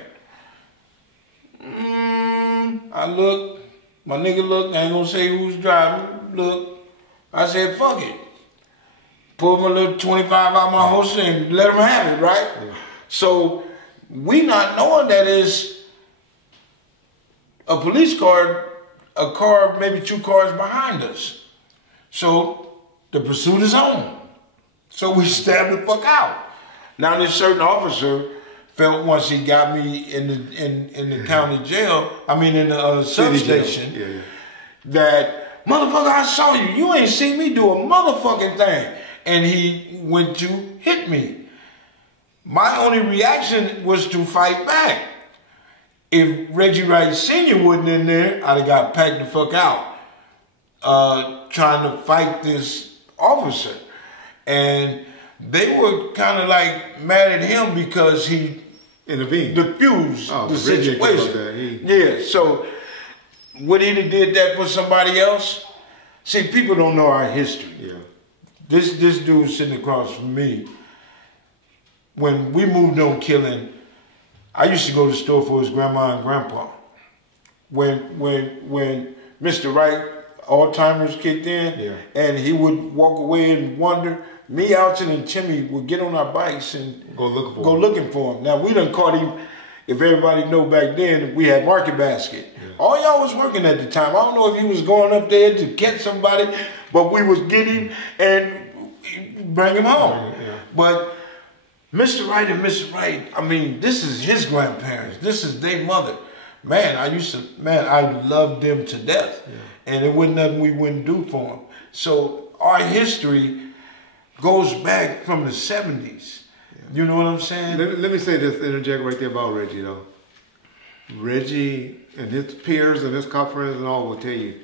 I look, my nigga look, I ain't gonna say who's driving, look. I said, fuck it. Pulled my little 25 out my holster and let them have it, right? Yeah. So we not knowing that is a police car, a car, maybe 2 cars behind us. So the pursuit is on. So we stabbed the fuck out. Now this certain officer felt once he got me in the county jail, I mean in the substation, that motherfucker, I saw you. You ain't seen me do a motherfucking thing. And he went to hit me. My only reaction was to fight back. If Reggie Wright Sr. wasn't in there, I'd have got packed the fuck out trying to fight this officer. And they were kind of like mad at him because he diffused the situation. Yeah, so would he have did that for somebody else? See, people don't know our history. Yeah. This dude sitting across from me, when we moved on killing, I used to go to the store for his grandma and grandpa. When Mr. Wright, Alzheimer's kicked in, and he would walk away and wonder, me, Alton, and Timmy would get on our bikes and go looking for him. Now, we done caught him, if everybody know back then, we had Market Basket. Yeah. All y'all was working at the time. I don't know if he was going up there to catch somebody, but we was getting him and bring him home. Yeah. But Mr. Wright and Mr. Wright, I mean, this is his grandparents. This is their mother. Man, I loved them to death. Yeah. And it wasn't nothing we wouldn't do for them. So our history goes back from the 70s. Yeah. You know what I'm saying? Let me say this, interject right there about Reggie, though. Reggie and his peers and his cop friends and all will tell you,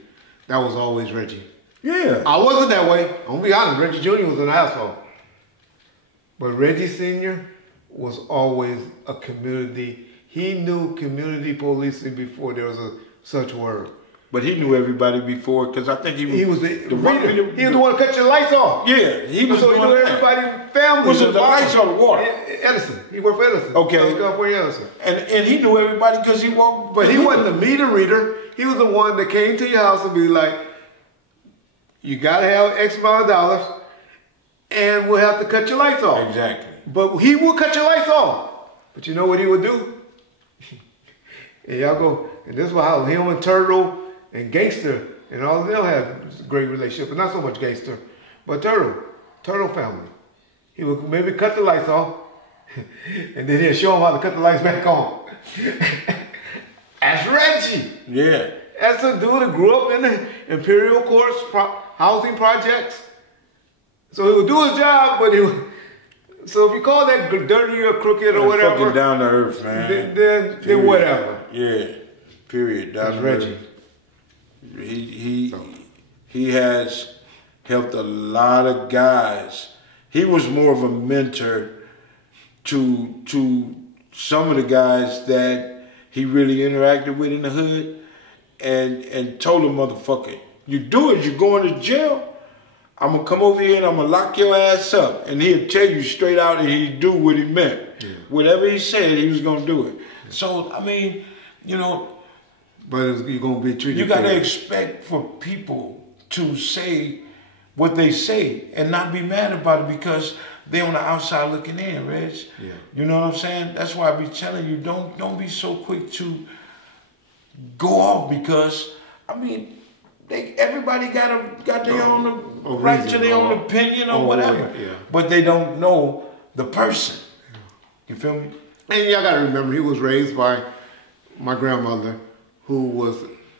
that was always Reggie. Yeah. I wasn't that way. I'm going to be honest. Reggie Jr. was an asshole. But Reggie Sr. was always a community. He knew community policing before there was such word. But he knew everybody before, because I think he was the reader. He was the one to cut your lights off. Yeah, he was. So he knew everybody's family. Was it the lights or the water? Edison. He worked for Edison. Okay. Edison. And he knew everybody because he walked. But he wasn't the meter reader. He was the one that came to your house and be like, you got to have X amount of dollars, and we'll have to cut your lights off. Exactly. But he will cut your lights off. But you know what he would do? And y'all go, and this is how him and Turtle and Gangster and all of them had a great relationship, but not so much Gangster, but Turtle family. He would maybe cut the lights off, and then he'd show him how to cut the lights back on. That's Reggie. Yeah. That's a dude that grew up in the Imperial Courts housing projects. So he would do his job, but he would. So if you call that dirty or crooked or whatever, fucking down to earth, man. Then whatever. Yeah. Period. That's Reggie. He has helped a lot of guys. He was more of a mentor to some of the guys that he really interacted with in the hood, and told them, motherfucker, you do it, you're going to jail. I'm gonna come over here and I'm gonna lock your ass up. And he'll tell you straight out and he'd do what he meant. Yeah. Whatever he said, he was gonna do it. Yeah. So, I mean, you know. But you're gonna be treated. You gotta expect for people to say what they say and not be mad about it because they're on the outside looking in, Reg. Yeah. You know what I'm saying? That's why I be telling you, don't be so quick to go off because, I mean, everybody got their own right to their own opinion or whatever. Yeah. But they don't know the person. You feel me? And y'all gotta remember, he was raised by my grandmother, who was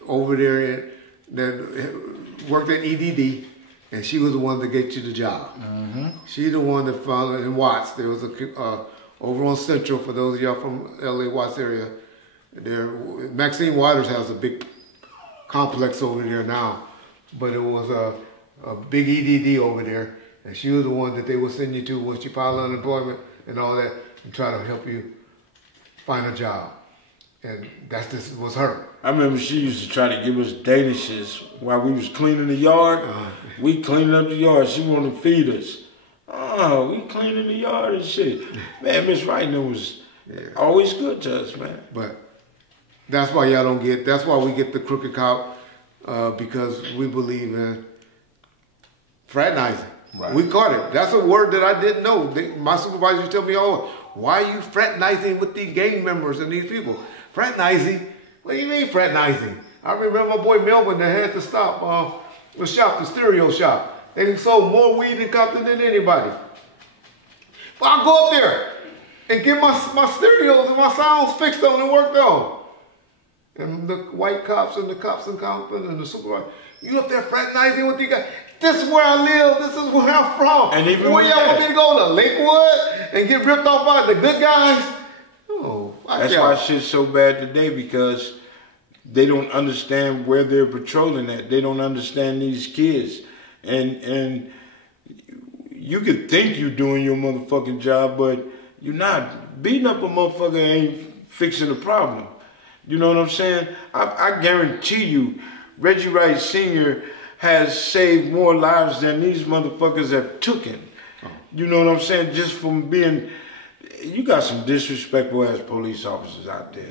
over there that worked at EDD, and she was the one that get you the job. Mm-hmm. She's the one that found in Watts. There was a over on Central, for those of y'all from LA Watts area. There, Maxine Waters has a big complex over there now, but it was a big EDD over there, and she was the one that they would send you to once you file unemployment and all that, and try to help you find a job. And this was her. I remember she used to try to give us danishes while we was cleaning the yard. We cleaning up the yard. She wanted to feed us. Oh, we cleaning the yard and shit. Man, Miss Wright was always good to us, man. But that's why y'all don't get, that's why we get the crooked cop, because we believe in fraternizing. Right. We caught it. That's a word that I didn't know. My supervisor tell me, oh, why are you fraternizing with these gang members and these people? Fraternizing? What do you mean fraternizing? I remember my boy Melvin that had to stop the stereo shop. They sold more weed in Compton than anybody. But I go up there and get my stereos and my sounds fixed on and worked on. And the white cops and the cops in Compton and the supervisor, you up there fraternizing with these guys? This is where I live. This is where I'm from. And even where y'all want me to go to Lakewood and get ripped off by the good guys? Oh, that's why shit's so bad today, because they don't understand where they're patrolling at. They don't understand these kids. And you could think you're doing your motherfucking job, but you're not. Beating up a motherfucker ain't fixing the problem. You know what I'm saying? I guarantee you, Reggie Wright Sr. has saved more lives than these motherfuckers have taken. You know what I'm saying? Just from being, you got some disrespectful ass police officers out there.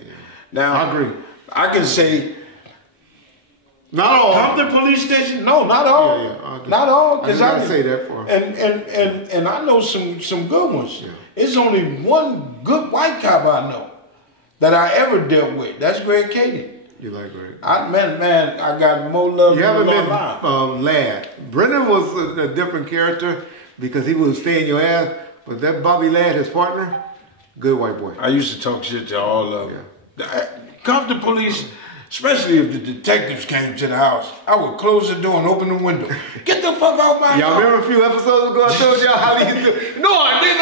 Now, I agree. I can say, not all. Compton Police Station, no, not all. Yeah, not all. Because I can say that for and I know some good ones. Yeah. It's only one good white cop I know that I ever dealt with. That's Greg Kaden. You like Greg? Man, I got more love than you haven't met Ladd. Brennan was a different character because he would stay in your ass, but that Bobby Ladd, his partner, good white boy. I used to talk shit to all of them. Yeah. Compton Police, Especially if the detectives came to the house. I would close the door and open the window. Get the fuck out my house. Y'all remember a few episodes ago I told y'all how he used to... No, I didn't.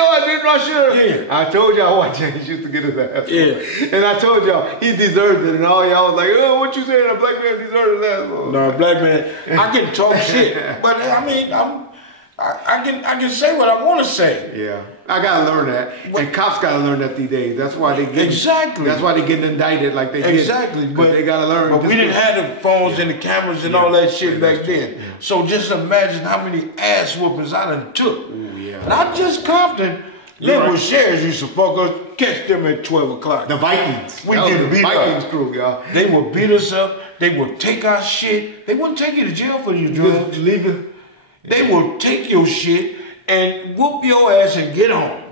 I should have. Yeah. I told y'all why James used to get his ass. Yeah. And I told y'all he deserved it. And all y'all was like, oh, what you saying? A black man deserved his ass. No, black man, I can talk shit. But I mean, I can say what I want to say. Yeah. I gotta learn that, and cops gotta learn that these days. That's why they get That's why they getting indicted like they exactly. But they gotta learn. But we didn't have the phones and the cameras and all that shit back then. Yeah. So just imagine how many ass whoopings I done took. Ooh, yeah. Not just Compton. Liberal sheriffs used to fuck us, catch them at 12 o'clock. The Vikings. We get beat Vikings up. Crew, y'all. They would beat us up. They would take our shit. They wouldn't take you to jail for your drugs. Leave it. They will take your shit and whoop your ass and get home.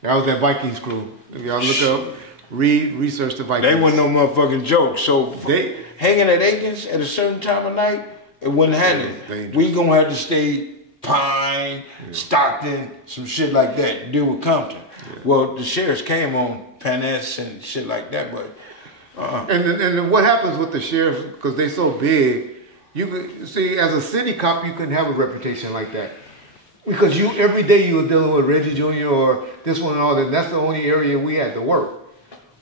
That was that Vikings crew. If y'all look up, research the Vikings. They wasn't no motherfucking joke. So they hanging at Aikens at a certain time of night, it wasn't happening. We gonna have to stay Pine, Stockton, some shit like that. Deal with Compton. Yeah. Well, the sheriffs came on Panes and shit like that, but. And what happens with the sheriffs because they so big? You could see as a city cop, you couldn't have a reputation like that. Because every day you were dealing with Reggie Jr. or this one and all that. And that's the only area we had to work.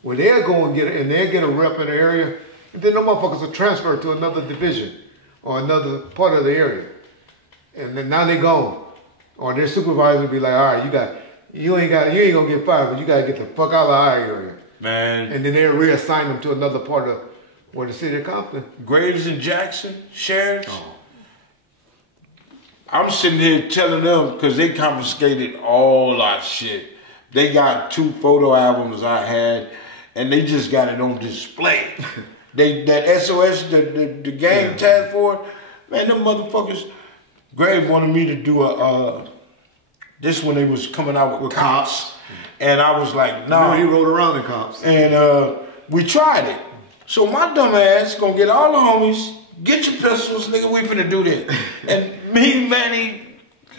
Well, they'll go and they'll get a rep in the area, and then the motherfuckers will transfer to another division or another part of the area. And then now they gone. Or their supervisor will be like, all right, you ain't gonna get fired, but you gotta get the fuck out of our area. Man. And then they'll reassign them to another part of the city of Compton. Graves and Jackson, sheriffs. Oh. I'm sitting here telling them, because they confiscated all our shit. They got 2 photo albums I had, and they just got it on display. That SOS, the gang task force, man, them motherfuckers. Grave wanted me to do this when they was coming out with cops. And I was like, nah. No, he rode around in cops. And we tried it. So my dumb ass gonna get all the homies, get your pistols, nigga, we finna do this. And me, Manny,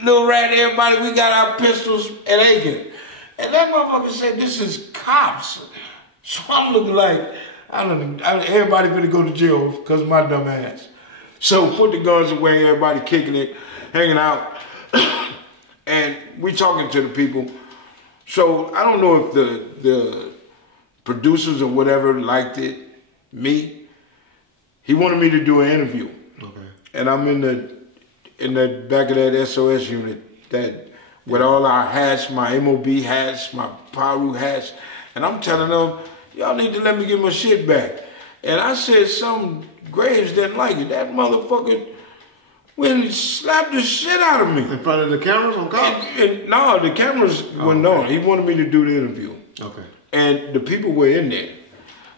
Lil Rat, everybody, we got our pistols at Aiken. And that motherfucker said, this is cops. So I'm looking like, everybody finna go to jail because of my dumb ass. So put the guns away, everybody kicking it, hanging out. And we talking to the people. So I don't know if the producers or whatever liked it, me. He wanted me to do an interview. Okay. And I'm in the back of that SOS unit that with all our hats, my MOB hats, my Paru hats, and I'm telling them, y'all need to let me get my shit back. And I said some Graves didn't like it. That motherfucker went and slapped the shit out of me. In front of the cameras on cops? No, the cameras weren't on. He wanted me to do the interview. Okay. And the people were in there.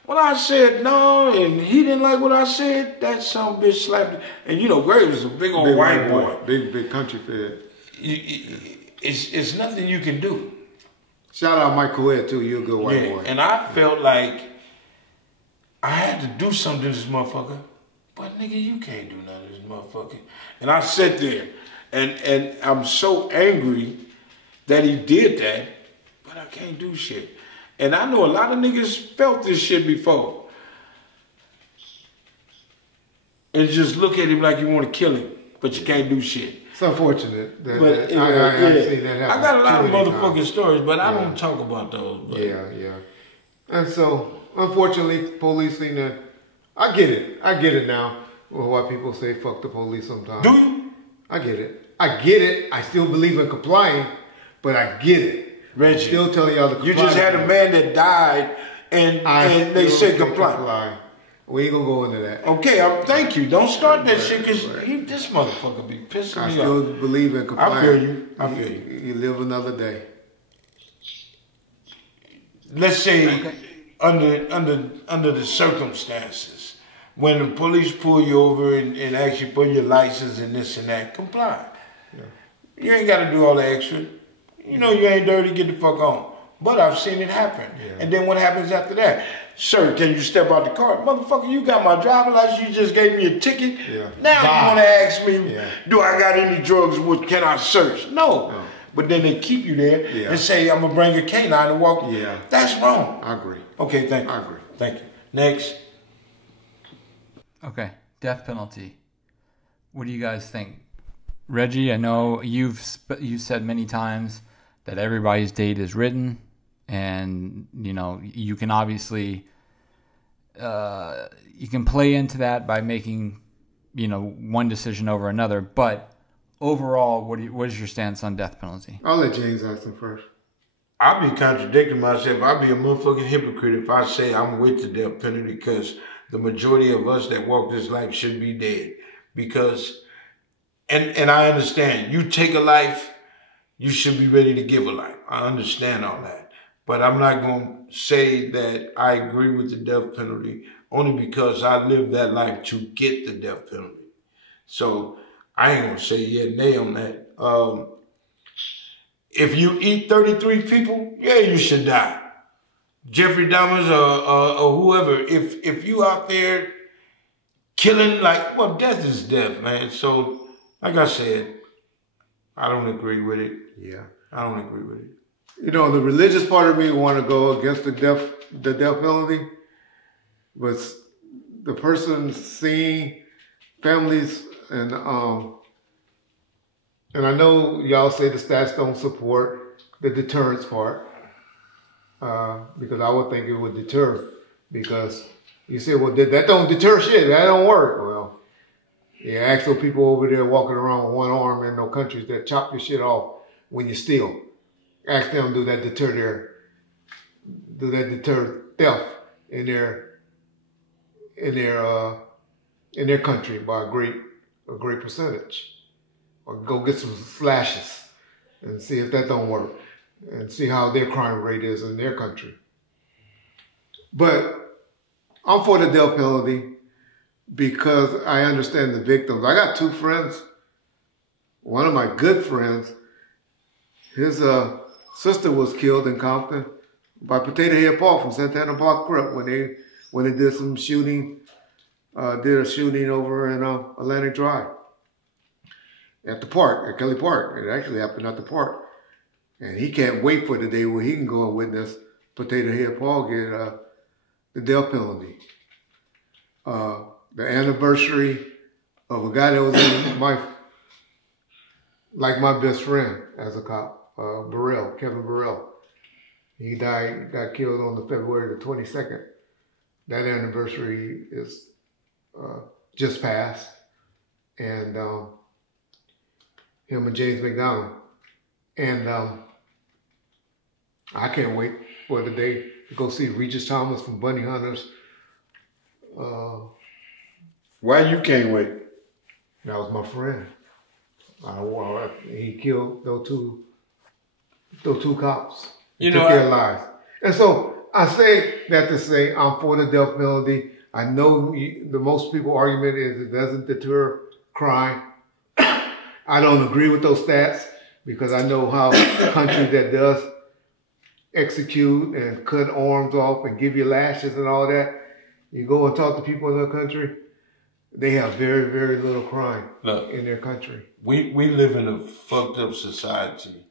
When I said no, and he didn't like what I said, that some bitch slapped me. And you know, Graves is a big old white boy. Big country fed. It's nothing you can do. Shout out Mike Coed too, you're a good white boy. And I felt like I had to do something to this motherfucker. But nigga, you can't do nothing to this motherfucker. And I sat there, and I'm so angry that he did that, but I can't do shit. And I know a lot of niggas felt this shit before. And just look at him like you want to kill him, but you can't do shit. It's unfortunate. But I've seen that happen. I got a lot of motherfucking stories, but I don't talk about those. But. Yeah. And so, unfortunately, police seen that. I get it now. Well, why people say fuck the police sometimes. Do you? I get it. I still believe in complying, but I get it. Reggie, I'm still telling y'all to comply. You just had a man that died, and they said comply. We ain't gonna go into that. Okay, thank you. Don't start that shit, because this motherfucker be pissing me off. I still believe in complying. I feel you. You live another day. Let's say under the circumstances, when the police pull you over and ask you for your license and this and that, comply. Yeah. You ain't got to do all the extra. You know you ain't dirty, get the fuck on. But I've seen it happen. Yeah. And then what happens after that? Sir, can you step out the car? Motherfucker, you got my driver's license, you just gave me a ticket. Yeah. Now you want to ask me, do I got any drugs, what can I search? No. But then they keep you there and say, I'm going to bring a canine to walk. Yeah. That's wrong. I agree. Okay, thank you. I agree. Thank you. Next. Okay, death penalty. What do you guys think? Reggie, I know you've said many times that everybody's date is written, and you can obviously you can play into that by making one decision over another. But overall, what is your stance on death penalty? I'll let James answer first. I'll be contradicting myself. I'll be a motherfucking hypocrite if I say I'm with the death penalty, because the majority of us that walk this life should be dead. Because, and I understand, you take a life, you should be ready to give a life. I understand all that. But I'm not going to say that I agree with the death penalty, only because I lived that life to get the death penalty. So I ain't going to say yeah, nay on that. If you eat 33 people, yeah, you should die. Jeffrey Dahmer's or whoever, if you out there killing, death is death, man. So, like I said, I don't agree with it. Yeah. I don't agree with it. The religious part of me want to go against the death penalty, but the person seeing families and I know y'all say the stats don't support the deterrence part, because I would think it would deter, because you say, well, that don't deter shit, that don't work. Well, yeah, ask those people over there walking around with one arm in no countries that chop your shit off when you steal. Ask them, do that deter theft in their country by a great percentage. Or go get some slashes and see if that don't work, and see how their crime rate is in their country. But I'm for the death penalty because I understand the victims. I got two friends. One of my good friends, his sister was killed in Compton by Potato Head Paul from Santana Park Prep when they did some shooting, did a shooting over in Atlantic Drive. At the park, at Kelly Park. It actually happened at the park. And he can't wait for the day where he can go and witness Potato Head Paul get the death penalty. The anniversary of a guy that was in my best friend as a cop, Kevin Burrell. He got killed on the February the 22nd. That anniversary is just passed. And him and James McDonald. And I can't wait for the day to go see Regis Thomas from Bunny Hunters. Why you can't wait? That was my friend. He killed those two cops. He took their lives. And so I say that to say I'm for the death penalty. I know the most people argument is it doesn't deter crime. I don't agree with those stats because I know how countries that does execute and cut arms off and give you lashes and all that, you go and talk to people in their country, they have very, very little crime in their country. We live in a fucked up society.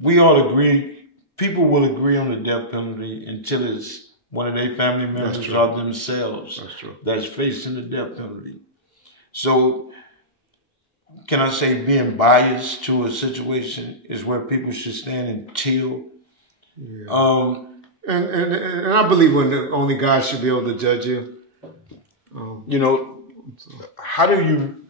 We all agree, people will agree on the death penalty until it's one of their family members or themselves that's facing the death penalty. So, can I say being biased to a situation is where people should stand until. Yeah. And I believe when only God should be able to judge you. How do you?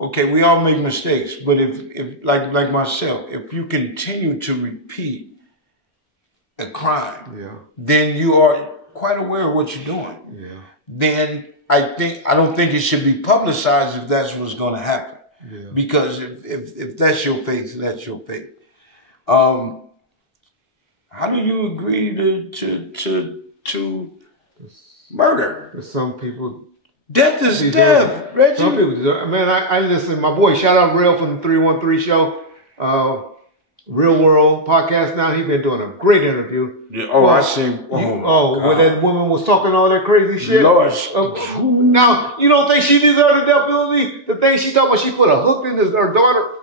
Okay, we all make mistakes, but if like myself, if you continue to repeat a crime, then you are quite aware of what you're doing. Yeah. Then I don't think it should be publicized if that's what's going to happen. Yeah. Because if that's your faith, that's your faith. How do you agree to murder? Some people. Death is death, Reggie. Some people deserve. Man, I listen. My boy, shout out Real from the 313 show. Real World podcast now. He's been doing a great interview. Yeah. Oh, I see. Where that woman was talking all that crazy shit. Lord. Now, you don't think she deserved the death penalty? The thing she talked about, she put a hook in her daughter.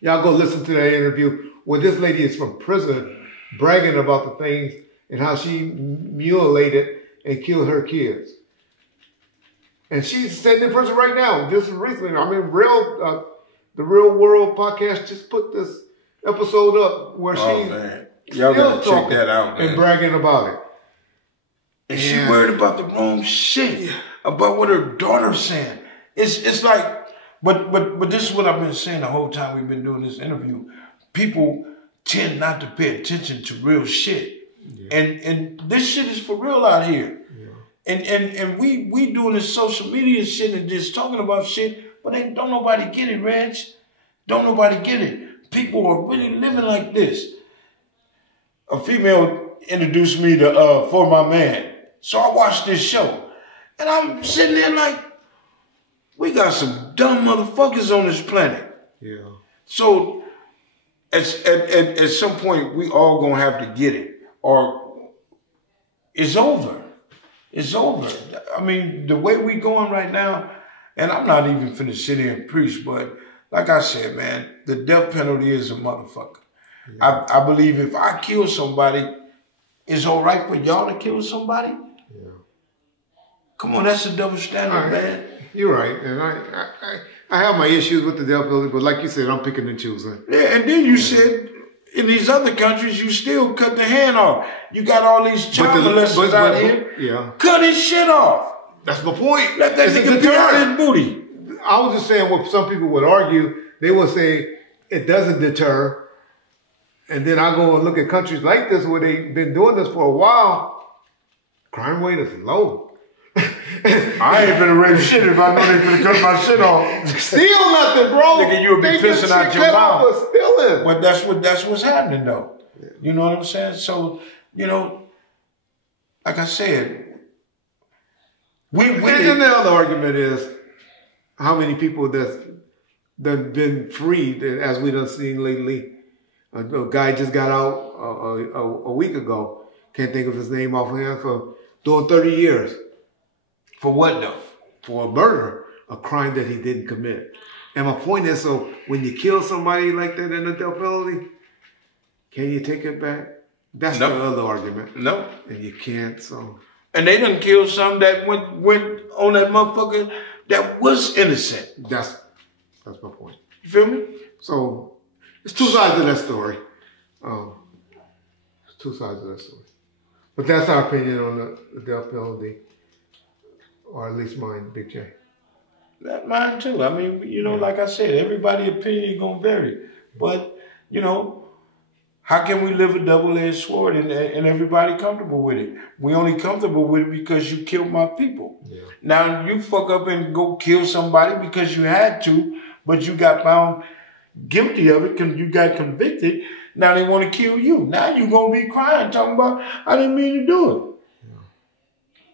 Y'all go listen to that interview where this lady is from prison bragging about the things and how she mutilated and killed her kids. And she's sitting in prison right now. Just recently. I mean, the Real World podcast just put this episode up where she's y'all still gotta check that out, man. and bragging about it. And she worried about the wrong shit, about what her daughter's saying. It's like, but this is what I've been saying the whole time we've been doing this interview. People tend not to pay attention to real shit. Yeah. And this shit is for real out here. Yeah. And we doing this social media shit and just talking about shit, but don't nobody get it, Reg. Don't nobody get it. People are really living like this. A female introduced me to For My Man. So I watched this show. And I'm sitting there like, we got some dumb motherfuckers on this planet. Yeah. So at some point, we all gonna have to get it. Or it's over. It's over. I mean, the way we going right now, and I'm not even finna sit here and preach, but like I said, man, the death penalty is a motherfucker. Yeah. I believe if I kill somebody, it's all right for y'all to kill somebody. Yeah. Come on, that's a double standard, man. You're right, and I have my issues with the death penalty, but like you said, I'm picking and choosing. Yeah, and then you said in these other countries, you still cut the hand off. You got all these child molesters out here. Yeah, cut his shit off. That's my point. Let that nigga be out his booty. I was just saying what some people would argue. They would say it doesn't deter. And then I go and look at countries like this where they've been doing this for a while. Crime rate is low. I ain't finna rape shit if I know they finna cut my shit off. Steal nothing, bro. Nigga, you'll be pissing out your mouth. Stealing. But that's what's happening though. Yeah. You know what I'm saying? So, you know, like I said, and then the other argument is how many people that's been freed, as we done seen lately. A guy just got out a week ago. Can't think of his name offhand, for doing 30 years. For what though? For a murder, a crime that he didn't commit. And my point is, so when you kill somebody like that in a death penalty, can you take it back? That's the other argument. No. And you can't, so. And they done killed some that went on that motherfucker that was innocent. That's my point. You feel me? So, it's two sides of that story. It's two sides of that story. But that's our opinion on the death penalty. Or at least mine, Big J. Mine too. I mean, you know, like I said, everybody's opinion is going to vary. But, you know, how can we live a double-edged sword and everybody comfortable with it? We only comfortable with it because you killed my people. Yeah. Now, you fuck up and go kill somebody because you had to, but you got found guilty of it because you got convicted. Now they want to kill you. Now you're going to be crying, talking about, I didn't mean to do it.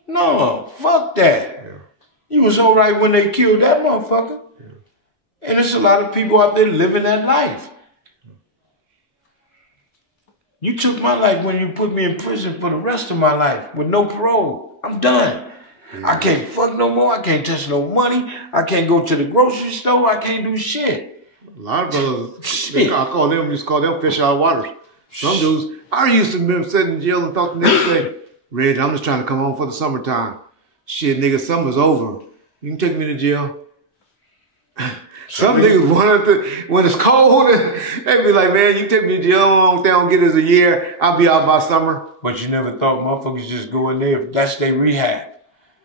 No, fuck that. Yeah. You was all right when they killed that motherfucker. Yeah. And there's a lot of people out there living that life. You took my life when you put me in prison for the rest of my life with no parole. I'm done. Yeah. I can't fuck no more. I can't touch no money. I can't go to the grocery store. I can't do shit. A lot of brothers, just call them fish out of water. Some dudes, I used to be sitting in jail and thought the niggas say, Red, I'm just trying to come home for the summertime. Shit, nigga, summer's over. You can take me to jail. Some niggas wanted to, when it's cold, they be like, man, you take me to jail, they don't get us a year, I'll be out by summer. But you never thought motherfuckers just go in there, that's their rehab.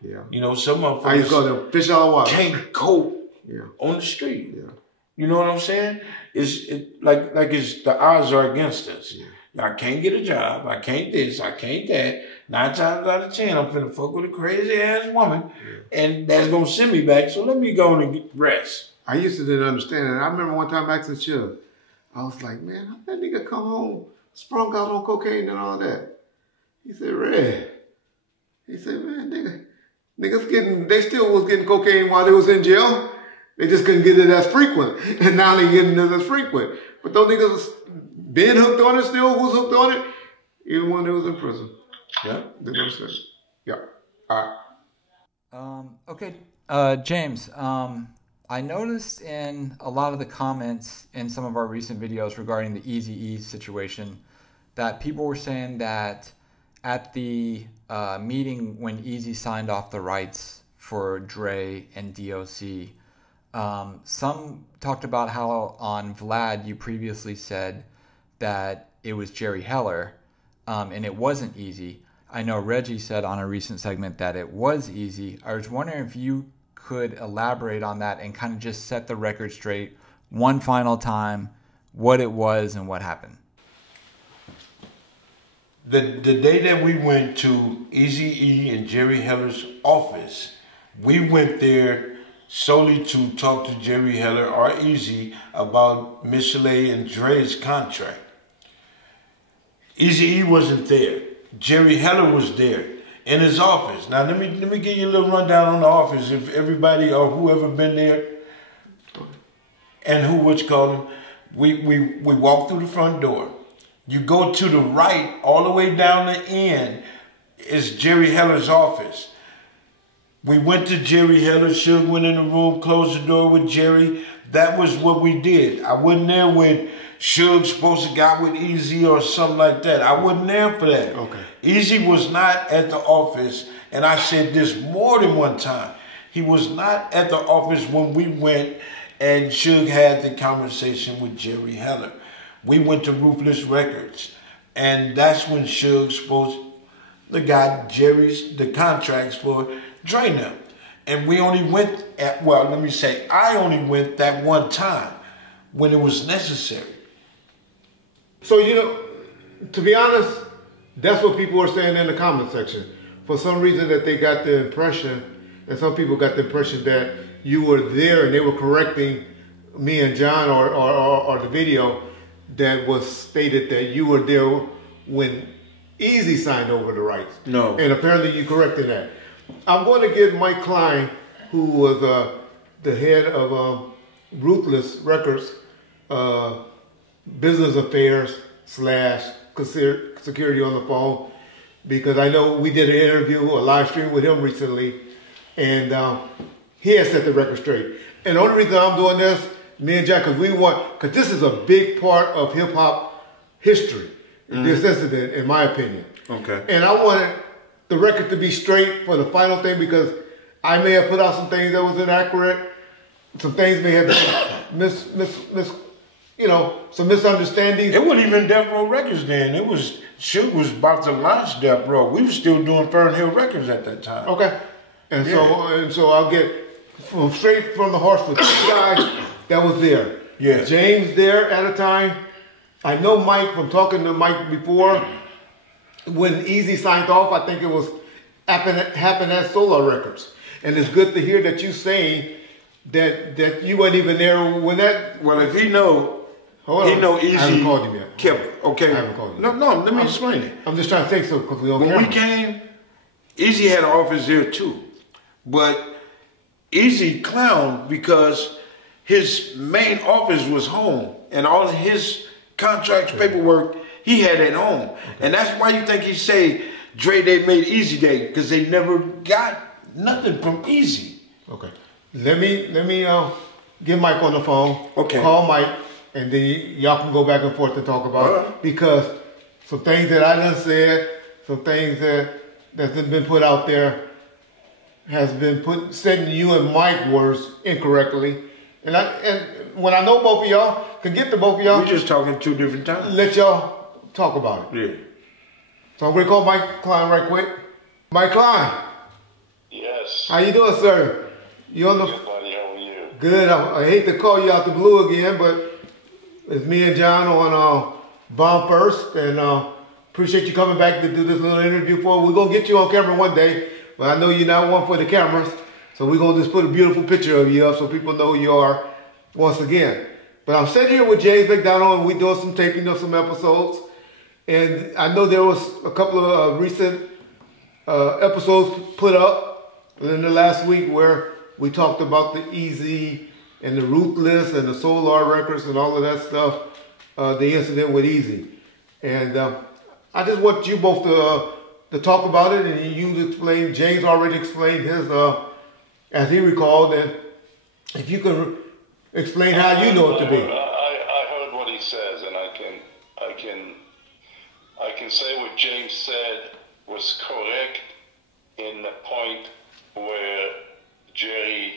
Yeah. You know, some motherfuckers I used to call them fish out of water. Can't cope on the street. Yeah. You know what I'm saying? It's the odds are against us. Yeah. I can't get a job, I can't this, I can't that. 9 times out of 10, I'm finna fuck with a crazy ass woman, and that's gonna send me back. So let me go and get rest. I used to didn't understand it. I remember one time asking Suge, I was like, man, how that nigga come home, sprung out on cocaine and all that? He said, Red. He said, man, they still was getting cocaine while they was in jail. They just couldn't get it as frequent, and now they getting it as frequent. But those niggas been hooked on it, still was hooked on it, even when they was in prison. Yeah, they understand. Yeah. All right. Okay, James. I noticed in a lot of the comments in some of our recent videos regarding the Eazy-E situation that people were saying that at the meeting when Eazy signed off the rights for Dre and DOC. Some talked about how on Vlad you previously said that it was Jerry Heller, and it wasn't Easy. I know Reggie said on a recent segment that it was Easy. I was wondering if you could elaborate on that and kind of just set the record straight one final time, what it was and what happened. The day that we went to Eazy-E and Jerry Heller's office, we went there solely to talk to Jerry Heller or Eazy about Michelet and Dre's contract. Eazy-E wasn't there. Jerry Heller was there in his office. Now let me give you a little rundown on the office. If everybody or whoever been there and we walk through the front door. You go to the right, all the way down the end is Jerry Heller's office. We went to Jerry Heller, Suge went in the room, closed the door with Jerry. That was what we did. I wasn't there when Suge supposed to got with Eazy or something like that. I wasn't there for that. Okay. Eazy was not at the office, and I said this more than one time. He was not at the office when we went and Suge had the conversation with Jerry Heller. We went to Ruthless Records, and that's when Suge got the contracts for Dre now. And we only went I only went that one time when it was necessary. So, to be honest, that's what people were saying in the comment section. For some reason that they got the impression, and some people got the impression that you were there and they were correcting me and John or the video that was stated that you were there when Eazy signed over the rights. No. And apparently you corrected that. I'm going to give Mike Klein, who was the head of Ruthless Records, business affairs / security on the phone, because I know we did an interview, a live stream with him recently, and he has set the record straight. And the only reason I'm doing this, me and Jack, because this is a big part of hip hop history, this incident, in my opinion. Okay. And I wanted the record to be straight for the final thing, because I may have put out some things that was inaccurate, some things may have been some misunderstandings. It wasn't even Death Row Records then. Suge was about to launch Death Row. We were still doing Fernhill Records at that time. Okay. And so I'll get straight from the horse with two guys that was there. Yeah. James there at a time. I know Mike from talking to Mike before. When Eazy signed off, I think it was happened at Solar Records. And it's good to hear that you saying that you weren't even there when that. Well, if he know Eazy. I haven't called him yet. Okay. I haven't called him. No. Let me explain it. I'm just trying to think so because we don't. When we came, Eazy had an office there too, but Eazy clowned because his main office was home, and all of his contracts, paperwork, he had at home. Okay. And that's why you think he say Dre Day made Eazy Day, because they never got nothing from Eazy. Okay. Let me get Mike on the phone. Okay. Call Mike, and then y'all can go back and forth to talk about it, because some things that I done said, some things that's been put out there has been said in you and Mike words incorrectly. And when I know both of y'all, can get to both of y'all. We're just talking two different times. Let y'all talk about it. Yeah. So I'm going to call Mike Klein right quick. Mike Klein. Yes. How you doing, sir? You on the... Good, buddy. How are you? Good. I hate to call you out the blue again, but it's me and John on Bomb First, and appreciate you coming back to do this little interview for. We're going to get you on camera one day, but I know you're not one for the cameras, so we're going to just put a beautiful picture of you up so people know who you are once again. But I'm sitting here with James McDonald, and we're doing some taping of some episodes, and I know there was a couple of recent episodes put up in the last week where we talked about the Eazy and the Ruthless and the Solar Records and all of that stuff, the incident with Eazy. And I just want you both to talk about it, and you to explain. James already explained his, as he recalled, and if you can explain how you know it to be. I heard what he says, and I can say what James said was correct in the point where Jerry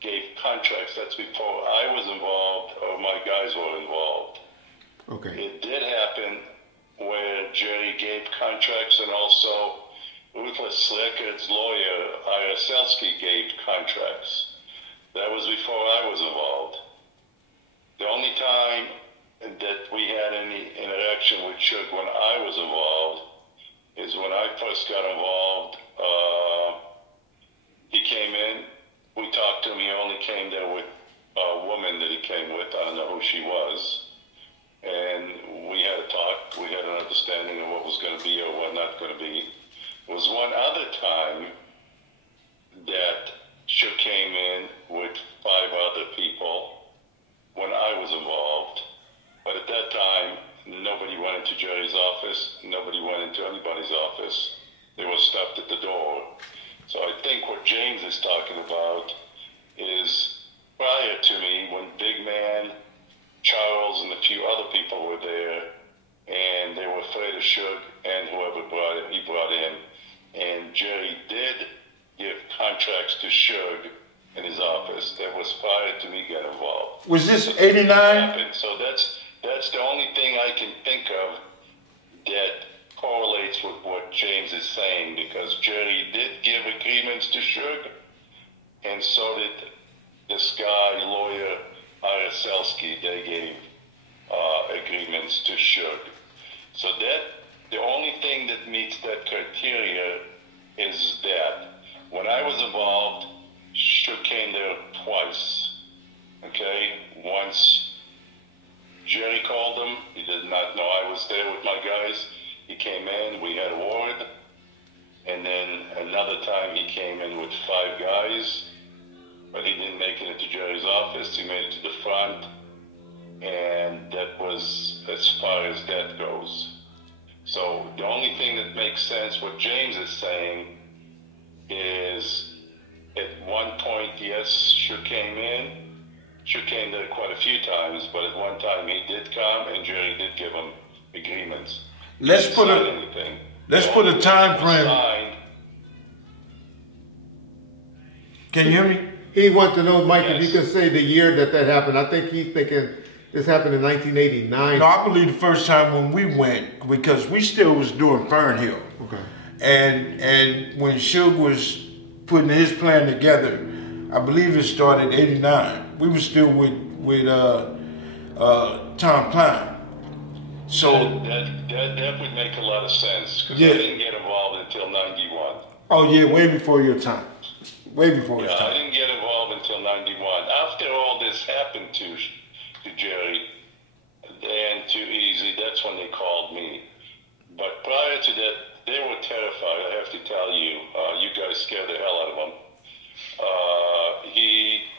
gave contracts. That's before I was involved or my guys were involved. Okay. It did happen where Jerry gave contracts, and also Ruthless Records lawyer Ira Selsky gave contracts. That was before I was involved. The only time that we had any interaction with Suge when I was involved is when I first got involved. He came in, we talked to him, he only came there with a woman that he came with, I don't know who she was. And we had a talk, we had an understanding of what was going to be or what not going to be. There was one other time that Suge came in with 5 other people when I was involved. But at that time, nobody went into Jerry's office, nobody went into anybody's office. They were stopped at the door. So I think what James is talking about is prior to me, when Big Man, Charles, and a few other people were there, and they were afraid of Suge and whoever he brought in. And Jerry did give contracts to Suge in his office. That was prior to me getting involved. Was this 89? So that's the only thing I can think of that correlates with what James is saying, because Jerry did give agreements to Suge, and so did this guy, lawyer Ira Selsky. They gave agreements to Suge. So that the only thing that meets that criteria is that when I was involved, Suge came there twice. Okay, once Jerry called him. He did not know I was there with my guys. He came in, we had a ward, and then another time he came in with 5 guys, but he didn't make it into Jerry's office. He made it to the front, and that was as far as that goes. So the only thing that makes sense, what James is saying, is at one point, yes, Suge came in. Suge came there quite a few times, but at one time he did come, and Jerry did give him agreements. Let's put a time frame. Can you hear me? He wants to know, Mike, Yes. if you can say the year that happened. I think he's thinking this happened in 1989. No, I believe the first time when we went, because we still was doing Fernhill. Okay. And when Suge was putting his plan together, I believe it started 89. We were still with Tom Klein. So that would make a lot of sense, because Yeah. I didn't get involved until 91. oh yeah, way before your time. Way before his Yeah, I time. didn't get involved until 91. After all this happened to Jerry and to Easy, that's when they called me. But prior to that, they were terrified, I have to tell you. You guys scared the hell out of them.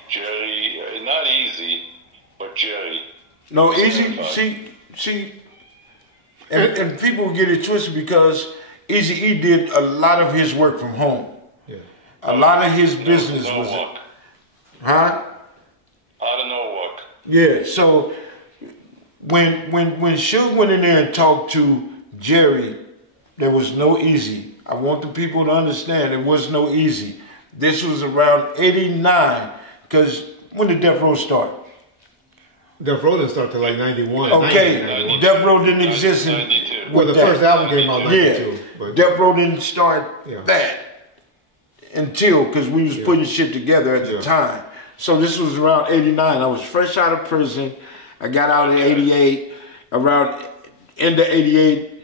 Jerry, not Easy, but Jerry. No, Easy, see, and people get it twisted because Eazy-E did a lot of his work from home. Yeah. A lot of his business No was, work. huh? Out of no work. Yeah. So when Suge went in there and talked to Jerry, there was no Easy. I want the people to understand there was no Easy. This was around 89, because when did Death Row start? Death Row didn't start till like 91. Okay, 91. Death Row didn't exist in 92. Well, the first album came out in 92. Yeah, But Death Row didn't start Yeah. that until, because we was putting shit together at the Yeah. time. So this was around 89. I was fresh out of prison. I got out in 88. Around end of 88,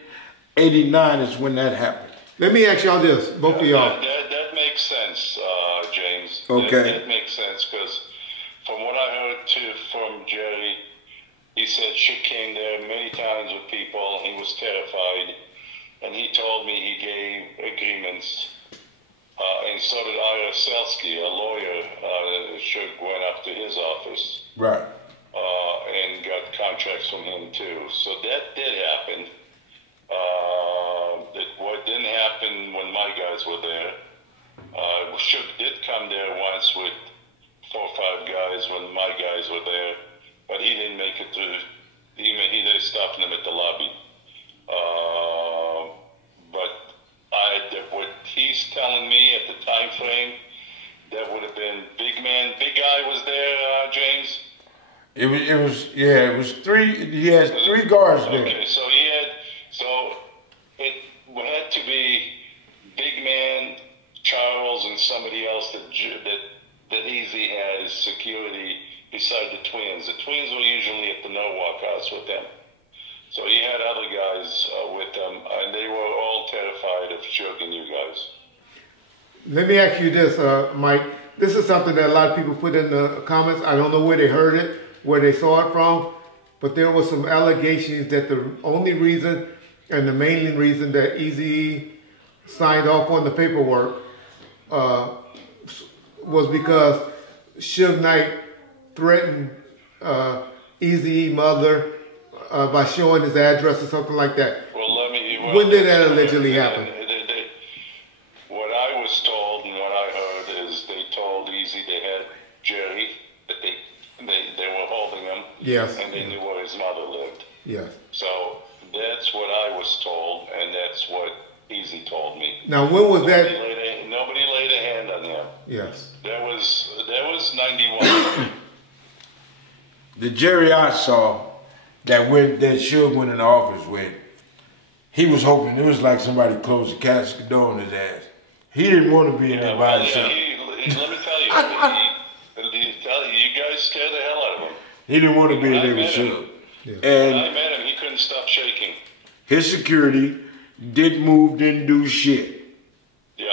89 is when that happened. let me ask y'all this, both of y'all. That makes sense, James. Okay. That makes sense, because from what I heard from Jerry, he said Suge came there many times with people. He was terrified, and he told me he gave agreements. And so did Ira Selsky, a lawyer. Suge went up to his office Right. and got contracts from him too. So that did happen. What didn't happen when my guys were there. Suge did come there once with 4 or 5 guys when my guys were there, but he didn't make it through. They stopped him at the lobby. But what he's telling me at the time frame, that would have been Big Guy was there, James? It was three. He has 3 guards there. Okay, so it had to be Big Man, Charles, and somebody else that Easy had as security beside the twins. The twins were usually at the no-walk house with them. So he had other guys with them, and they were all terrified of Suge and you guys. Let me ask you this, Mike. This is something that a lot of people put in the comments. I don't know where they heard it, where they saw it from, but there was some allegations that the only reason and the main reason that Eazy signed off on the paperwork was because Suge Knight threatened Eazy mother by showing his address or something like that. When did that allegedly happen? What I was told and what I heard is they told Eazy they had Jerry, that they were holding him. Yes. And they knew where his mother lived. Yes. So that's what I was told, and that's what Eazy told me. Now, when was that? Nobody laid a hand on him. Yes. That was 91. The Jerry I saw that Suge went in the office with, he was hoping it was like somebody closed the casket door on his ass. He didn't want to be in there by himself. Let me tell you, you guys scared the hell out of him. He didn't want to be in there with Suge. Yeah. When I met him, he couldn't stop shaking. His security didn't move, didn't do shit. Yeah,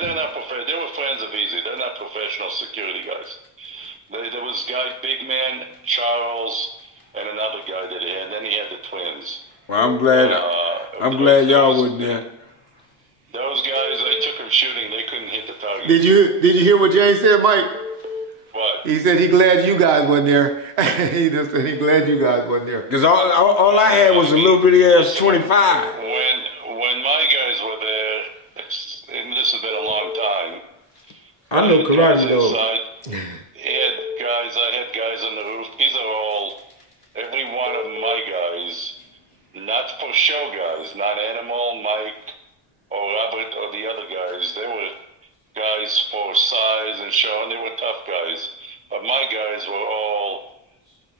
they're not professional. They were friends of Eazy. They're not professional security guys. There was Big Man, Charles, and another guy that he had. Then he had the twins. Well, I'm glad y'all wasn't there. Those guys, they took him shooting. They couldn't hit the target. Did you hear what Jay said, Mike? What? He said he glad you guys wasn't there. He just said he glad you guys wasn't there. Because all I had was a little bitty ass 25. When my guys were there, and this has been a long time. I know karate though. I had guys on the roof. These are all, every one of my guys, not for show guys, not Animal, Mike, or Robert, or the other guys. They were guys for size and show, and they were tough guys. But my guys were all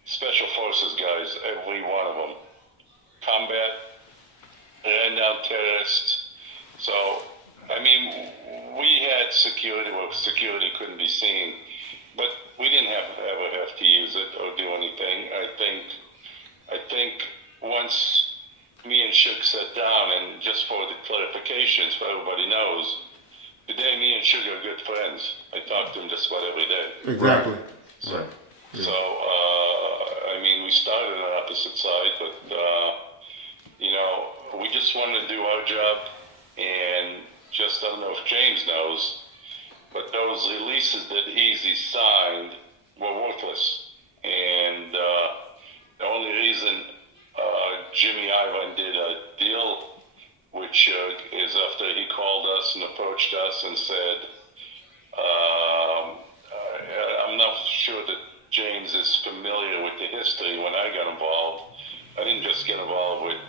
special forces guys, every one of them. Combat, ran down terrorists. So, I mean, we had security where security couldn't be seen, but we didn't ever have to use it or do anything. I think once me and Suge sat down, and just for the clarifications, so everybody knows, today me and Suge are good friends. I talk to him just about every day. Exactly. Right. So, I mean, we started on opposite side, but, we just wanted to do our job, and just don't know if James knows, but those releases that Eazy signed were worthless. And the only reason Jimmy Ivan did a deal with Suge is after he called us and approached us and said, I'm not sure that James is familiar with the history. When I got involved, I didn't just get involved with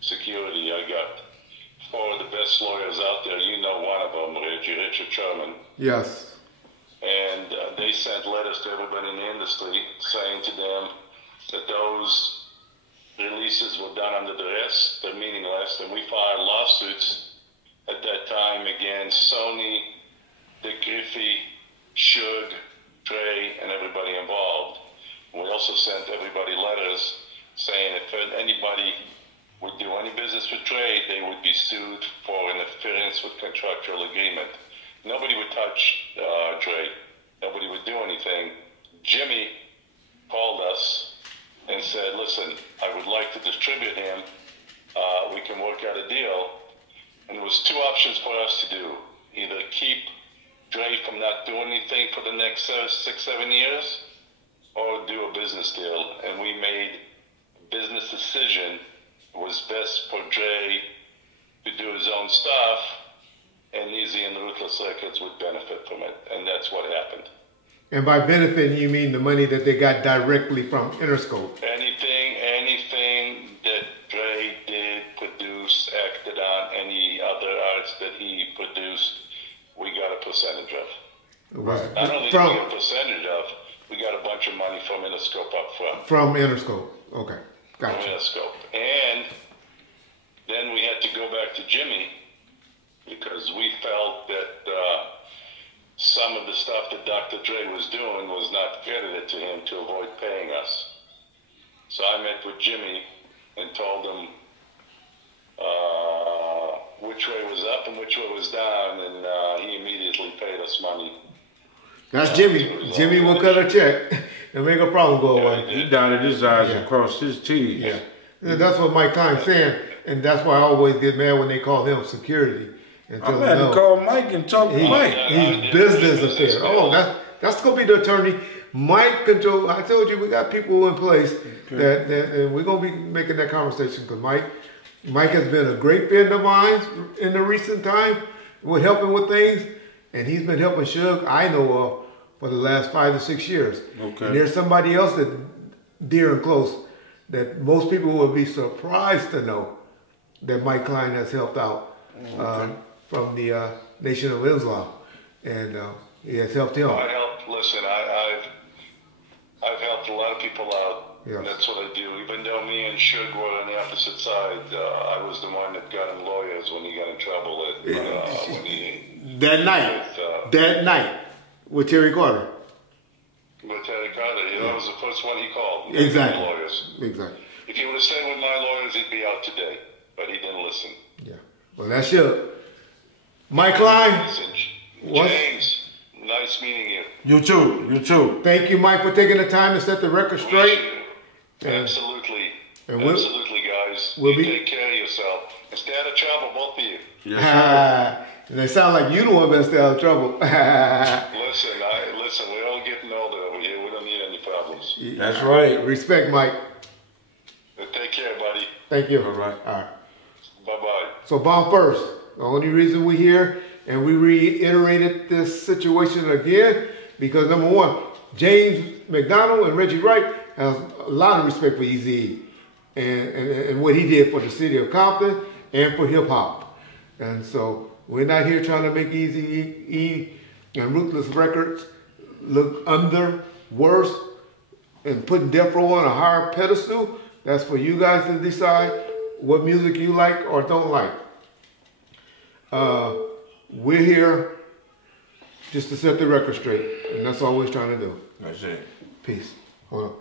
security. I got 4 of the best lawyers out there. You know one of them, Richard Sherman. Yes. And they sent letters to everybody in the industry saying to them that those releases were done under duress, they're meaningless, and we filed lawsuits at that time against Sony, Dick Griffey, Suge, Dre, and everybody involved. We also sent everybody letters saying if anybody would do any business with Dre, they would be sued for interference with contractual agreement. Nobody would touch Dre. Nobody would do anything. Jimmy called us and said, listen, I would like to distribute him. We can work out a deal. And there was 2 options for us to do. Either keep Dre from not doing anything for the next 6-7 years, or do a business deal. And we made a business decision. It was best for Dre to do his own stuff, and Eazy and the Ruthless Records would benefit from it. And that's what happened. And by benefit, you mean the money that they got directly from Interscope? Anything that Dre did, produce, acted on, any other arts that he produced, we got a percentage of. Not only did we get a percentage of, we got a bunch of money from Interscope up front. From Interscope. Okay. Gotcha. From Interscope. And then we had to go back to Jimmy because we felt that some of the stuff that Dr. Dre was doing was not credited to him to avoid paying us. So I met with Jimmy and told him which way was up and which way was down, and he immediately paid us money. That's Jimmy. Jimmy will cut a check and make a problem go away. He dotted his I's and crossed his T's. Yeah. That's what Mike Klein's saying, and that's why I always get mad when they call him security. And I'm had to call Mike and talk to Mike. He's business affairs. Oh, that's gonna be the attorney. Mike control. I told you we got people in place that and we're gonna be making that conversation because Mike has been a great friend of mine in the recent time. We're helping with things, and he's been helping Suge, I know of, for the last 5 to 6 years. Okay. And there's somebody else that dear and close that most people will be surprised to know that Mike Klein has helped out from the Nation of Islam, and he has helped him. I've helped a lot of people out. Yes. That's what I do. Even though me and Suge were on the opposite side, I was the one that got him lawyers when he got in trouble. That night with Terry Carter. With Terry Carter, that was the first one he called. Exactly. Lawyers. Exactly. If he would have stayed with my lawyers, he'd be out today. But he didn't listen. Yeah. Well, that's Suge. Mike Klein. James, nice meeting you. You too. Thank you, Mike, for taking the time to set the record straight. Absolutely. And Absolutely, guys. You take care of yourself. And stay out of trouble, both of you. Yes, sir. And they sound like you the one better stay out of trouble. Listen, we're all getting older over here. We don't need any problems. That's right. Respect, Mike. Take care, buddy. Thank you. All right. Bye-bye. So, bomb first. The only reason we're here, and we reiterated this situation again, because number one, James McDonald and Reggie Wright has a lot of respect for Eazy-E and what he did for the city of Compton and for hip hop. And so we're not here trying to make Eazy-E and Ruthless Records look worse and putting Death Row on a higher pedestal. That's for you guys to decide what music you like or don't like. We're here just to set the record straight, and that's all we're trying to do. That's it. Peace. Hold on.